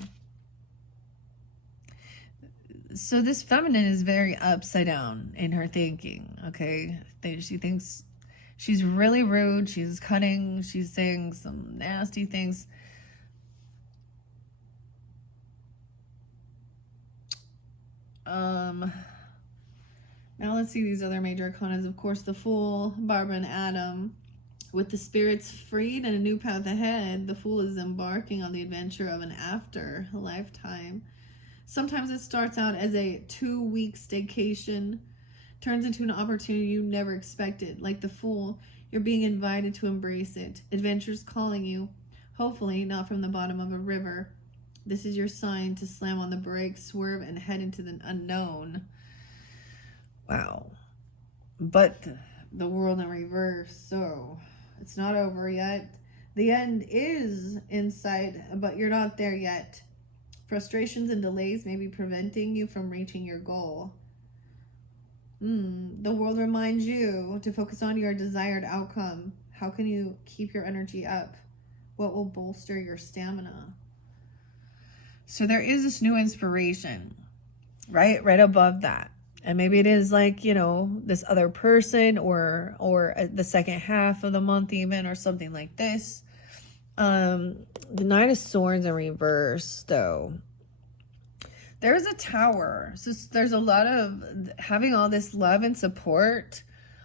So this feminine is very upside down in her thinking, okay? She thinks she's really rude. She's cutting. She's saying some nasty things. Now let's see these other major arcanas. Of course, the Fool, Barbara and Adam. With the spirits freed and a new path ahead, the Fool is embarking on the adventure of an after lifetime. Sometimes it starts out as a 2-week staycation, turns into an opportunity you never expected. Like the Fool, you're being invited to embrace it. Adventure's calling you, hopefully not from the bottom of a river. This is your sign to slam on the brakes, swerve, and head into the unknown. Wow. But the world in reverse, so it's not over yet. The end is in sight, but you're not there yet. Frustrations and delays may be preventing you from reaching your goal. The world reminds you to focus on your desired outcome. How can you keep your energy up? What will bolster your stamina? So there is this new inspiration, right above that. And maybe it is like, you know, this other person or the second half of the month even, or something like this. The Knight of Swords in reverse, though. There's a Tower. So there's a lot of having all this love and support.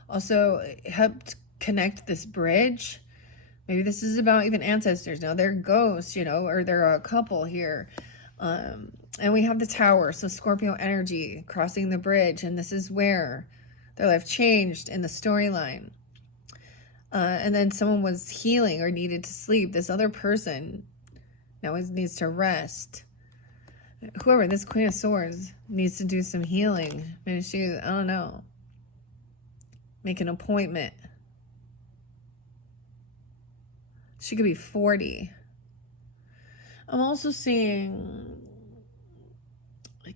Also helped connect this bridge. Maybe this is about even ancestors. Now they're ghosts, you know, or they're a couple here. And we have the Tower, so Scorpio energy crossing the bridge, and this is where their life changed in the storyline. And then someone was healing or needed to sleep. This other person now needs to rest. Whoever, this Queen of Swords, needs to do some healing. Maybe she, I don't know, make an appointment. She could be 40. I'm also seeing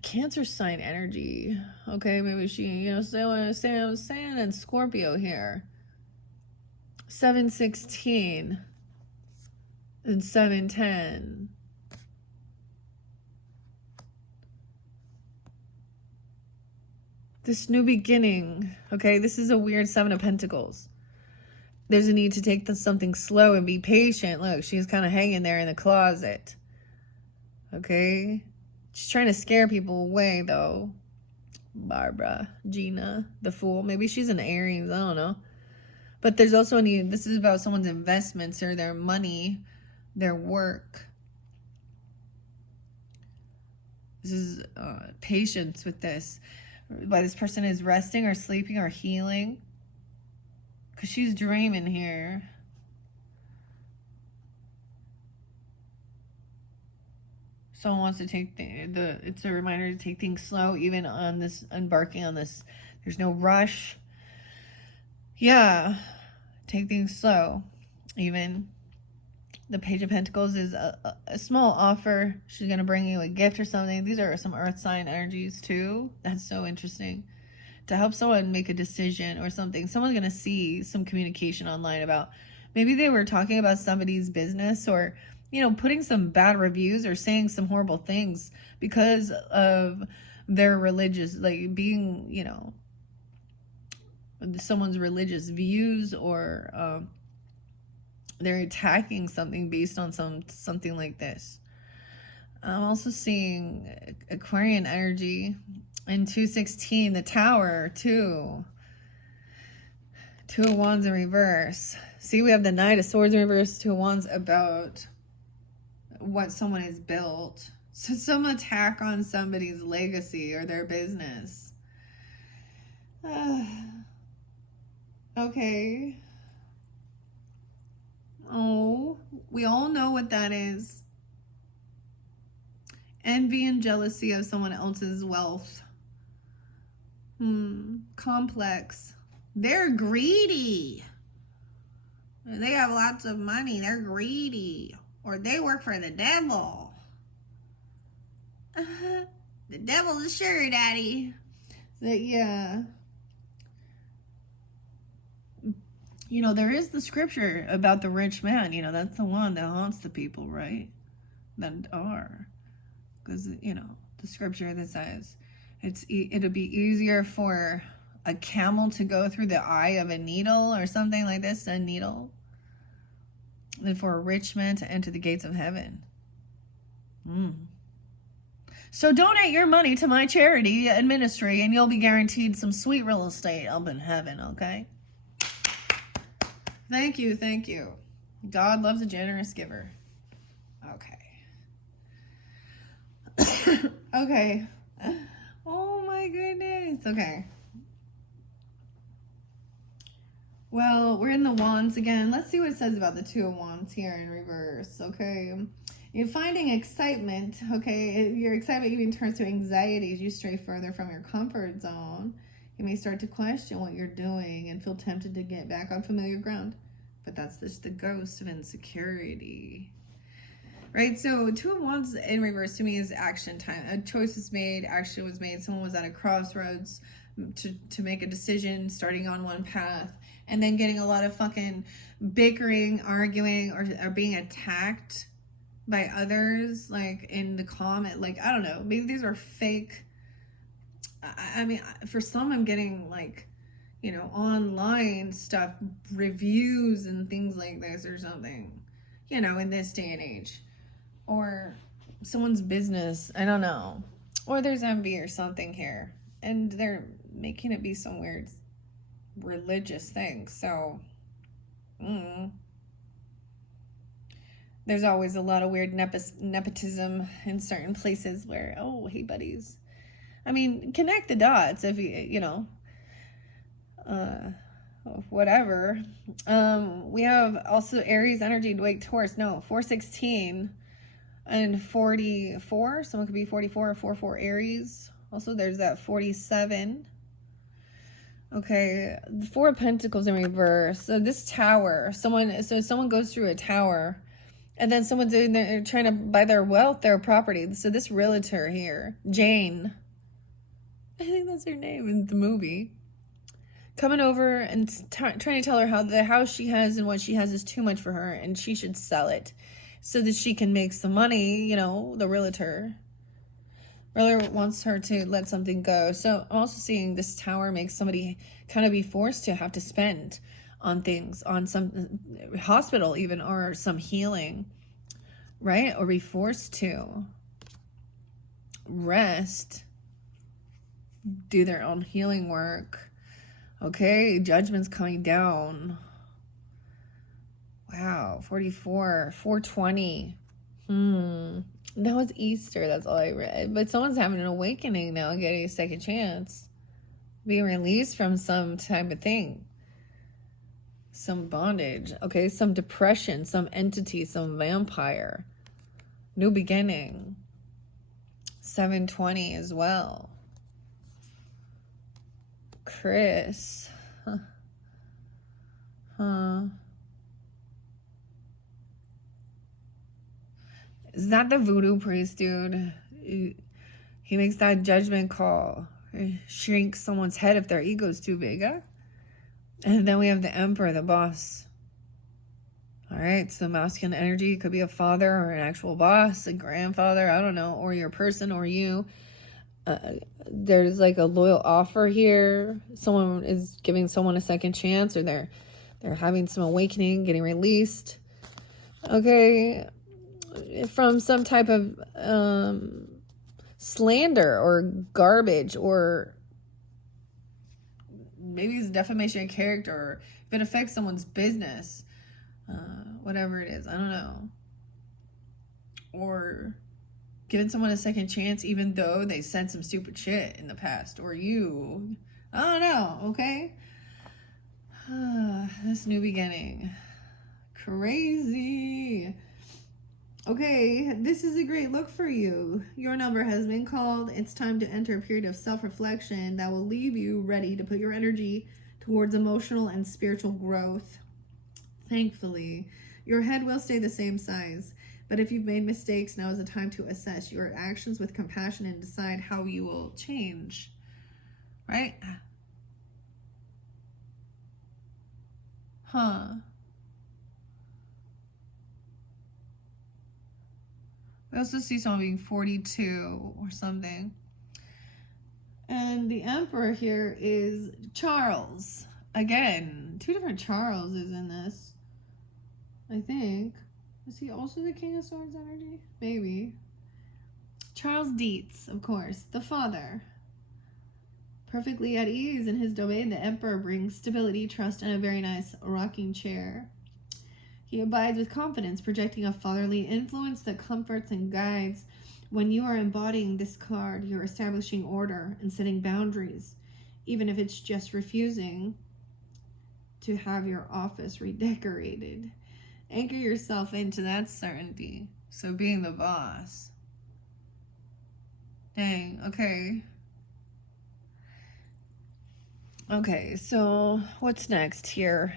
Cancer sign energy. Okay, maybe she, you know, say what I'm saying, and Scorpio here. 7/16 and 7/10. This new beginning. Okay, this is a weird 7 of Pentacles. There's a need to take something slow and be patient. Look, she's kind of hanging there in the closet. Okay. She's trying to scare people away, though. Barbara, Gina, the Fool. Maybe she's an Aries. I don't know. But there's also a need. This is about someone's investments or their money, their work. This is patience with this. Why this person is resting or sleeping or healing. Because she's dreaming here. Someone wants to take it's a reminder to take things slow, even on this, embarking on this. There's no rush. Yeah, take things slow. Even the Page of Pentacles is a small offer. She's going to bring you a gift or something. These are some earth sign energies too. That's so interesting. To help someone make a decision or something. Someone's going to see some communication online about, maybe they were talking about somebody's business, or, you know, putting some bad reviews or saying some horrible things because of their religious, like being, you know, someone's religious views, or they're attacking something based on something like this. I'm also seeing Aquarian energy in 2/16, the Tower, 2 of Wands in reverse. See, we have the Knight of Swords in reverse, 2 of Wands, about what someone has built. So some attack on somebody's legacy or their business. Okay. Oh, we all know what that is. Envy and jealousy of someone else's wealth. Complex. They're greedy. They have lots of money. They're greedy. Or they work for the devil. The devil's a sugar daddy. So, yeah. You know, there is the scripture about the rich man. You know, that's the one that haunts the people, right? That are. Because, you know, the scripture that says it'll be easier for a camel to go through the eye of a needle or something like this, a needle, than for a rich man to enter the gates of heaven. So donate your money to my charity and ministry, and you'll be guaranteed some sweet real estate up in heaven, okay? Thank you, thank you. God loves a generous giver. Okay. Okay. Oh my goodness. Okay. Well, we're in the Wands again. Let's see what it says about the Two of Wands here in reverse. Okay. You're finding excitement. Okay. Your excitement even turns to anxiety as you stray further from your comfort zone. You may start to question what you're doing and feel tempted to get back on familiar ground. But that's just the ghost of insecurity. Right? So, Two of Wands in reverse to me is action time. A choice was made, action was made. Someone was at a crossroads to make a decision, starting on one path, and then getting a lot of fucking bickering, arguing, or being attacked by others, like in the comment. Like, I don't know. Maybe these are fake. I mean, for some, I'm getting like, you know, online stuff, reviews and things like this or something, you know, in this day and age. Or someone's business, I don't know. Or there's envy or something here. And they're making it be some weird religious thing. So, there's always a lot of weird nepotism in certain places where, oh, hey, buddies. I mean, connect the dots if you know, whatever. We have also Aries energy, wait, Taurus, no, 416 and 44. Someone could be 44 or 44 Aries. Also, there's that 47. Okay, the Four of Pentacles in reverse. So this tower, someone goes through a tower, and then someone's they're trying to buy their wealth, their property. So this realtor here, Jane, I think that's her name in the movie, coming over and trying to tell her how the house she has and what she has is too much for her, and she should sell it so that she can make some money. You know, the realtor really wants her to let something go. So I'm also seeing this tower make somebody kind of be forced to have to spend on things, on some hospital even, or some healing, right? Or be forced to rest, do their own healing work. Okay, judgment's coming down. Wow, 44, 420. That was Easter, that's all I read. But someone's having an awakening now, getting a second chance. Being released from some type of thing. Some bondage. Okay, some depression, some entity, some vampire. New beginning. 720 as well. Chris. Is that the voodoo priest, dude? He makes that judgment call. He shrinks someone's head if their ego's too big, huh? And then we have the Emperor, the boss. All right, so masculine energy could be a father or an actual boss, a grandfather, I don't know, or your person or you. There's like a loyal offer here. Someone is giving someone a second chance, or they're having some awakening, getting released. Okay, from some type of slander or garbage, or maybe it's defamation of character, or if it affects someone's business, whatever it is, I don't know. Or giving someone a second chance even though they said some stupid shit in the past, or you, I don't know, okay? This new beginning. Crazy. Okay, this is a great look for you. Your number has been called. It's time to enter a period of self-reflection that will leave you ready to put your energy towards emotional and spiritual growth. Thankfully, your head will stay the same size, but if you've made mistakes, now is the time to assess your actions with compassion and decide how you will change, right? I also see someone being 42 or something. And the Emperor here is Charles. Again, two different Charleses in this, I think. Is he also the King of Swords energy? Maybe. Charles Dietz, of course, the father. perfectly at ease in his domain. The Emperor brings stability, trust, and a very nice rocking chair. He abides with confidence, projecting a fatherly influence that comforts and guides. When you are embodying this card, you're establishing order and setting boundaries, even if it's just refusing to have your office redecorated. Anchor yourself into that certainty. So being the boss. Dang, okay. Okay, so what's next here?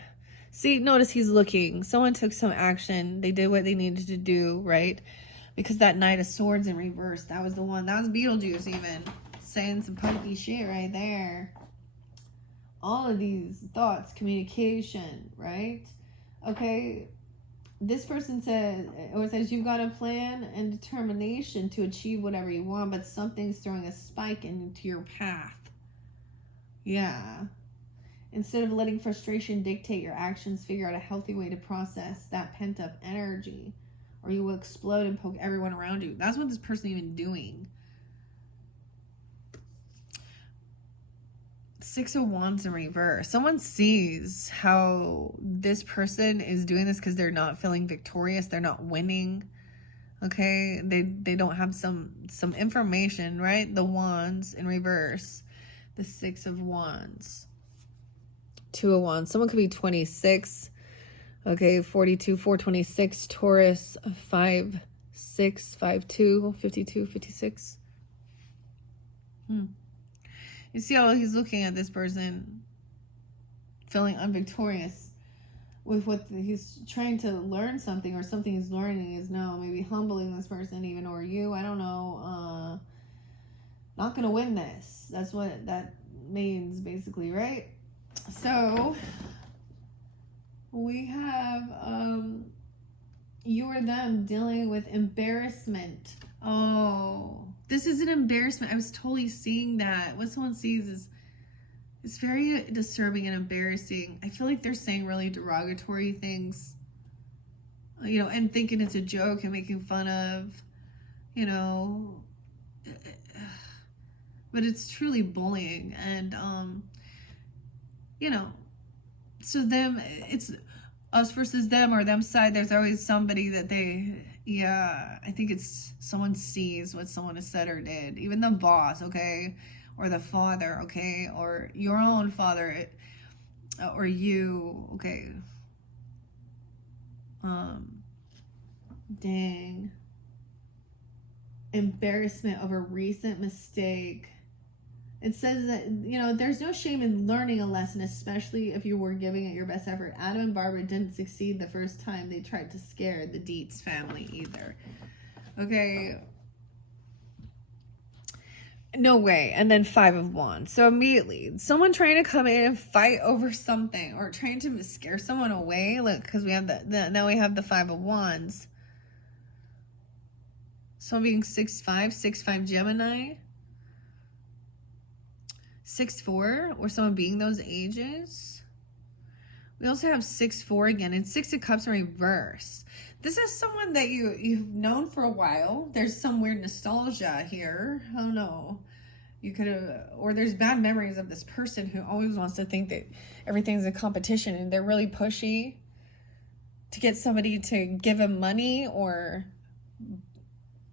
See, notice he's looking. Someone took some action. They did what they needed to do, right? Because that Knight of Swords in reverse, that was the one. That was Beetlejuice even. Saying some punky shit right there. All of these thoughts, communication, right? Okay, this person says you've got a plan and determination to achieve whatever you want, but something's throwing a spike into your path. Yeah. Instead of letting frustration dictate your actions, figure out a healthy way to process that pent-up energy, or you will explode and poke everyone around you. That's what this person even doing. Six of Wands in reverse. Someone sees how this person is doing this because they're not feeling victorious. They're not winning. Okay? They don't have some information, right? The Wands in reverse. The Six of Wands. Two of Wands. Someone could be 26. Okay, 42, 426, Taurus, 5, 6, 5, 2, 52, 56. You see how he's looking at this person, feeling unvictorious with what he's trying to learn something, or something he's learning is now maybe humbling this person even, or you, I don't know, not gonna win this. That's what that means basically, right? So we have you or them dealing with embarrassment. Oh, this is an embarrassment. I was totally seeing that. What someone sees is it's very disturbing and embarrassing. I feel like they're saying really derogatory things, you know, and thinking it's a joke and making fun of, you know, but it's truly bullying. And you know, so them, it's us versus them, or them side. There's always somebody that they, yeah, I think it's someone sees what someone has said or did. Even the boss, okay? Or the father, okay? Or your own father, or you, okay? Dang. Embarrassment of a recent mistake. It says that, you know, there's no shame in learning a lesson, especially if you were giving it your best effort. Adam and Barbara didn't succeed the first time they tried to scare the Dietz family either. Okay. No way. And then Five of Wands. So immediately, someone trying to come in and fight over something, or trying to scare someone away. Look, because we have now we have the Five of Wands. Someone being 6'5", 6'5" Gemini. 6'4", or someone being those ages. We also have 6'4" again, and Six of Cups in reverse. This is someone that you've known for a while. There's some weird nostalgia here. I don't know. You could have, or there's bad memories of this person who always wants to think that everything's a competition, and they're really pushy to get somebody to give him money or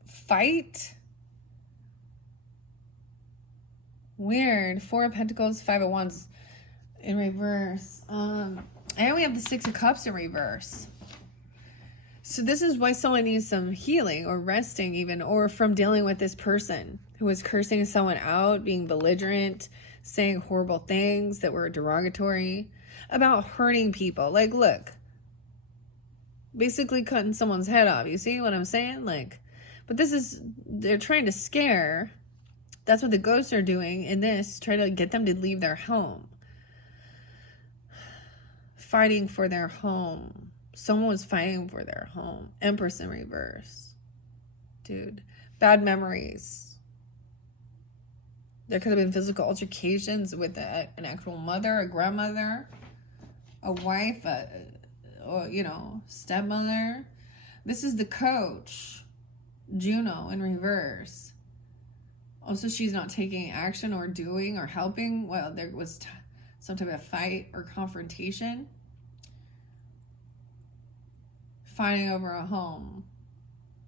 fight. Weird. Four of Pentacles, Five of Wands in reverse. And we have the Six of Cups in reverse. So this is why someone needs some healing or resting even, or from dealing with this person who was cursing someone out, being belligerent, saying horrible things that were derogatory about hurting people. Like, look, basically cutting someone's head off. You see what I'm saying? Like, but this is, they're trying to scare. That's what the ghosts are doing in this, trying to get them to leave their home. Fighting for their home. Someone was fighting for their home. Empress in reverse. Dude. Bad memories. There could have been physical altercations with an actual mother, a grandmother, a wife, or, you know, stepmother. This is the Coach. Juno in reverse. Also, she's not taking action or doing or helping. Well, there was some type of fight or confrontation. Fighting over a home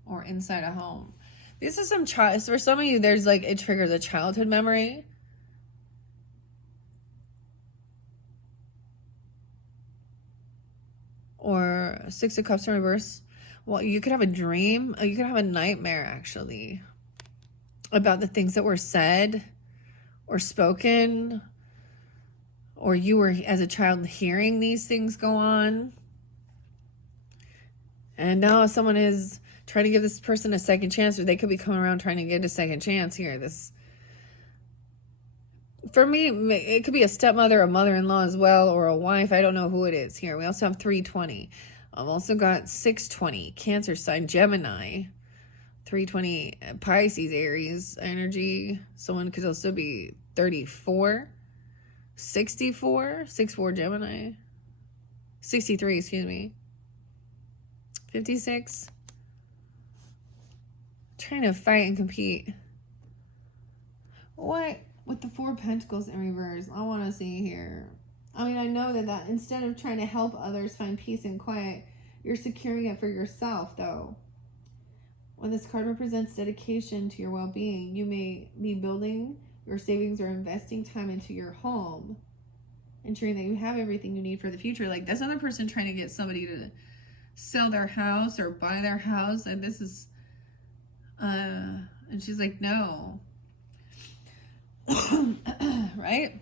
or inside a home. This is some child. For some of you, there's like, it triggers a childhood memory. Or Six of Cups in reverse. Well, you could have a dream. You could have a nightmare, actually, about the things that were said or spoken. Or you were, as a child, hearing these things go on. And now someone is trying to give this person a second chance, or they could be coming around trying to get a second chance here. This, for me, it could be a stepmother, a mother-in-law as well, or a wife. I don't know who it is here. We also have 320. I've also got 620, Cancer sign, Gemini. 320, Pisces, Aries energy. Someone could also be 34, 64, 64 Gemini. 63, excuse me. 56. Trying to fight and compete. What? With the Four of Pentacles in reverse, I want to see here. I mean, I know that instead of trying to help others find peace and quiet, you're securing it for yourself, though. When this card represents dedication to your well-being, you may be building your savings or investing time into your home, ensuring that you have everything you need for the future. Like, this other person trying to get somebody to sell their house or buy their house, and this is, and she's like, no. Right?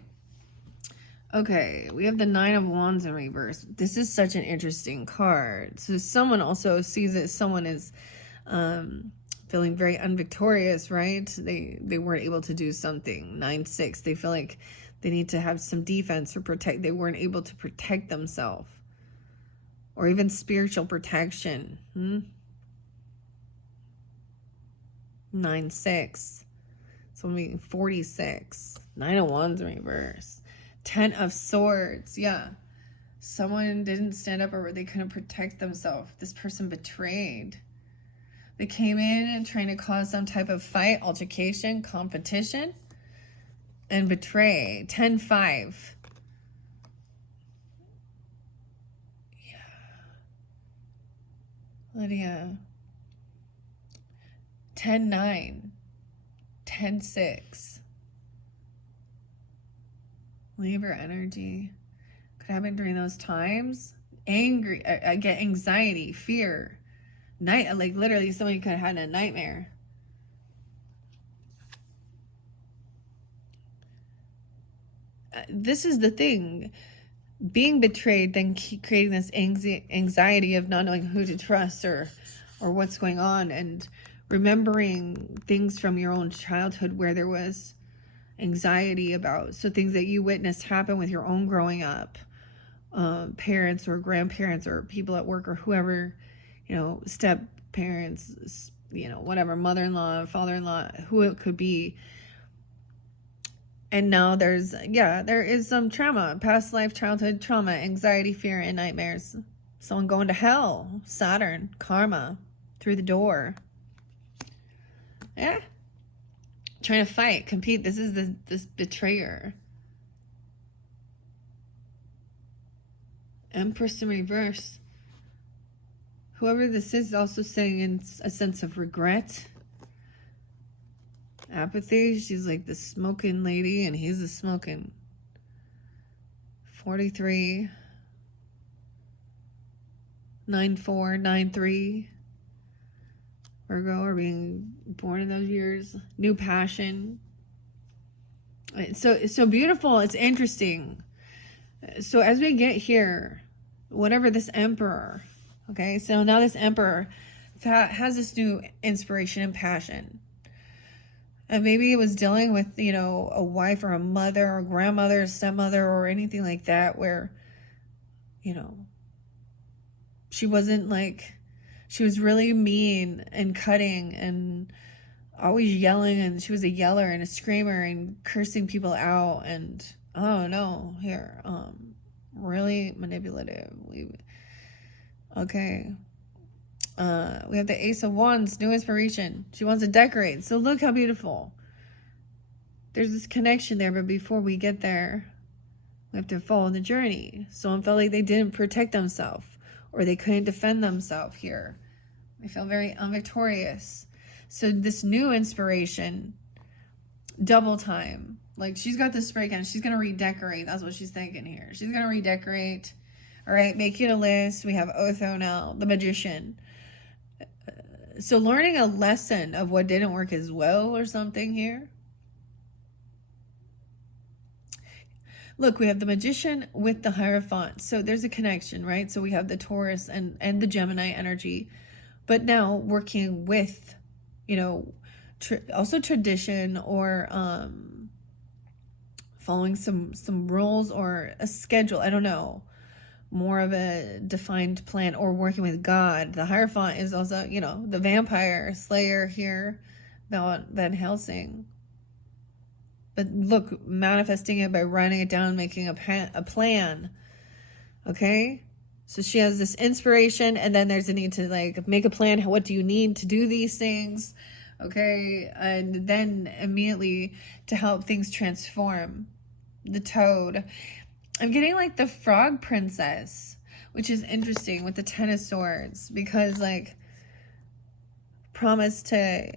Okay, we have the Nine of Wands in reverse. This is such an interesting card. So someone also sees that someone is feeling very unvictorious, right? They weren't able to do something. 9-6. They feel like they need to have some defense or protect. They weren't able to protect themselves. Or even spiritual protection. 9-6. So I'm mean 46. 9 of Wands in reverse. 10 of Swords. Yeah. Someone didn't stand up, or they couldn't protect themselves. This person betrayed. They came in and trying to cause some type of fight, altercation, competition, and betray. 10-5. Yeah. Lydia. 10-9. 10-6. Libra energy. Could happen during those times. Angry. I get anxiety, fear. Night, like literally somebody could have had a nightmare. This is the thing. Being betrayed, then creating this anxiety of not knowing who to trust or what's going on, and remembering things from your own childhood where there was anxiety about, so things that you witnessed happen with your own growing up, parents or grandparents or people at work or whoever, you know, step parents, you know, whatever, mother-in-law, father-in-law, who it could be. And now there is some trauma, past life, childhood trauma, anxiety, fear, and nightmares. Someone going to hell, Saturn, karma, through the door. Yeah. Trying to fight, compete. This is this betrayer. Empress in reverse. Whoever this is also saying in a sense of regret. Apathy. She's like the smoking lady and he's the smoking. 43. 94, 93. Virgo, or being born in those years. New passion. It's so beautiful. It's interesting. So as we get here, whatever this emperor, okay, so now this emperor has this new inspiration and passion. And maybe it was dealing with, you know, a wife or a mother or grandmother, stepmother, or anything like that, where, you know, she wasn't like, she was really mean and cutting and always yelling, and she was a yeller and a screamer and cursing people out, and oh no, here, really manipulative. Okay. We have the Ace of Wands, new inspiration. She wants to decorate. So look how beautiful. there's this connection there, but before we get there, we have to follow the journey. Someone felt like they didn't protect themselves, or they couldn't defend themselves here. They feel very unvictorious. So this new inspiration, double time. Like, she's got this spray can. She's going to redecorate. That's what she's thinking here. She's going to redecorate. All right, making a list. We have Otho now, the magician. So learning a lesson of what didn't work as well or something here. Look, we have the magician with the Hierophant. So there's a connection, right? So we have the Taurus and the Gemini energy. But now working with, you know, also tradition, or following some rules or a schedule. I don't know. More of a defined plan, or working with God. The Hierophant is also, you know, the vampire slayer here, Van Helsing. But look, manifesting it by writing it down, making a plan. Okay? So she has this inspiration, and then there's a need to, like, make a plan. What do you need to do these things? Okay? And then immediately to help things transform. The Toad. I'm getting, like, the Frog Princess, which is interesting with the Ten of Swords, because, like, promise to,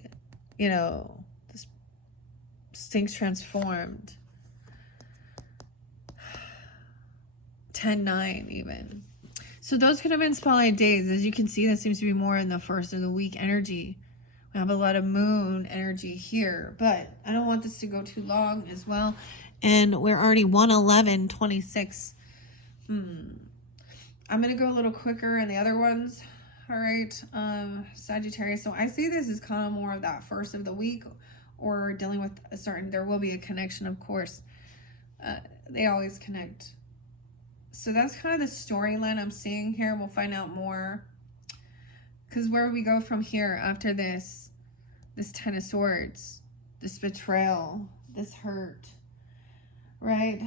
you know, this things transformed. 10-9 even. So those could have been spotlight days. As you can see, that seems to be more in the first of the week energy. We have a lot of moon energy here, but I don't want this to go too long as well. And we're already 1:11:26. I'm going to go a little quicker in the other ones. All right. Sagittarius. So I see this as kind of more of that first of the week, or dealing with a certain, there will be a connection, of course. They always connect. So that's kind of the storyline I'm seeing here. We'll find out more. Because where we go from here after this Ten of Swords, this betrayal, this hurt, right?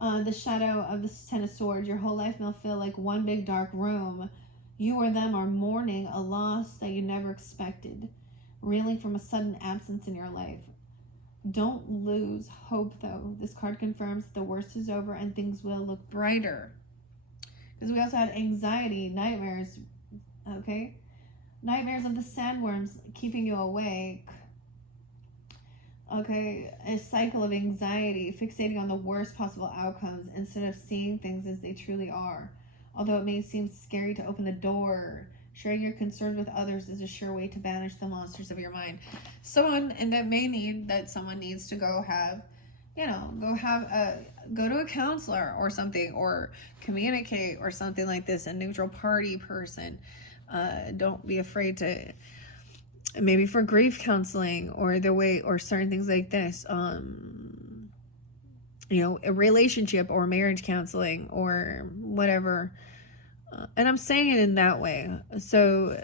The shadow of this Ten of Swords, your whole life may feel like one big dark room. You or them are mourning a loss that you never expected, reeling from a sudden absence in your life. Don't lose hope, though. This card confirms the worst is over and things will look brighter. Because we also had anxiety, nightmares, okay? Nightmares of the sandworms keeping you awake. Okay, a cycle of anxiety, fixating on the worst possible outcomes instead of seeing things as they truly are. Although it may seem scary to open the door, sharing your concerns with others is a sure way to banish the monsters of your mind. Someone, and that may need that someone needs to go have, you know, go to a counselor or something, or communicate or something like this, a neutral party person. Don't be afraid to, maybe for grief counseling, or the way, or certain things like this, you know, a relationship or marriage counseling or whatever. And I'm saying it in that way. So,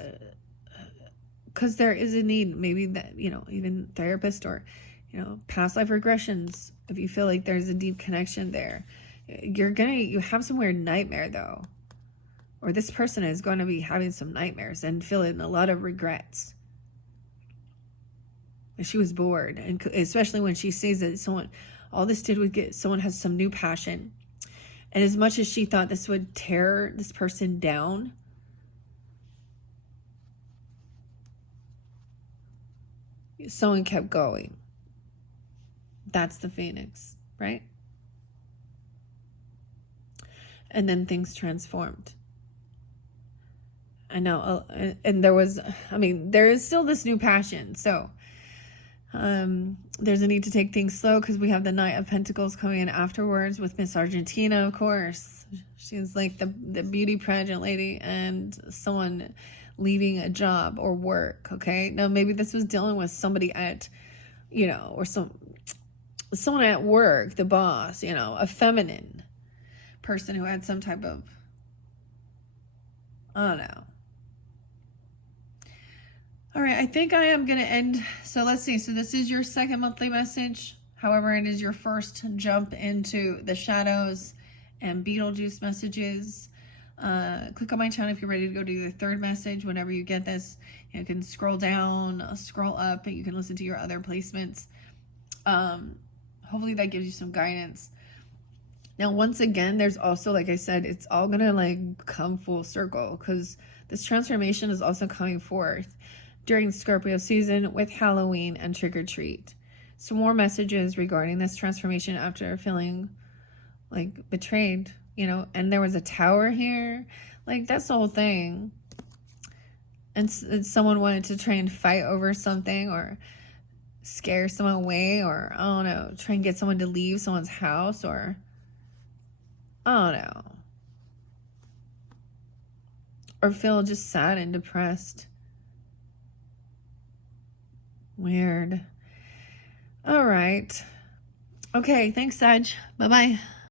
because there is a need, maybe that, you know, even therapist, or, you know, past life regressions, if you feel like there's a deep connection there. You have some weird nightmare, though. Or this person is going to be having some nightmares and feeling a lot of regrets. And she was bored, and especially when she sees that someone, all this did was get, someone has some new passion. And as much as she thought this would tear this person down, someone kept going. That's the Phoenix, right? And then things transformed. I know, and there was, I mean, there is still this new passion. So there's a need to take things slow, because we have the Knight of Pentacles coming in afterwards with Miss Argentina, of course. She's like the beauty pageant lady, and someone leaving a job or work, okay? Now, maybe this was dealing with somebody at, you know, or someone at work, the boss, you know, a feminine person who had some type of, I don't know. All right, I think I am going to end. So let's see. So this is your second monthly message. However, it is your first jump into the shadows and Beetlejuice messages. Click on my channel if you're ready to go do the third message. Whenever you get this, you can scroll down, scroll up, and you can listen to your other placements. Hopefully that gives you some guidance. Now, once again, there's also, like I said, it's all gonna like come full circle, because this transformation is also coming forth during Scorpio season with Halloween and trick or treat. Some more messages regarding this transformation after feeling like betrayed, you know, and there was a tower here. Like, that's the whole thing. And someone wanted to try and fight over something, or scare someone away, or I don't know, try and get someone to leave someone's house, or I don't know, or feel just sad and depressed. Weird. All right. Okay, thanks, Sag. Bye-bye.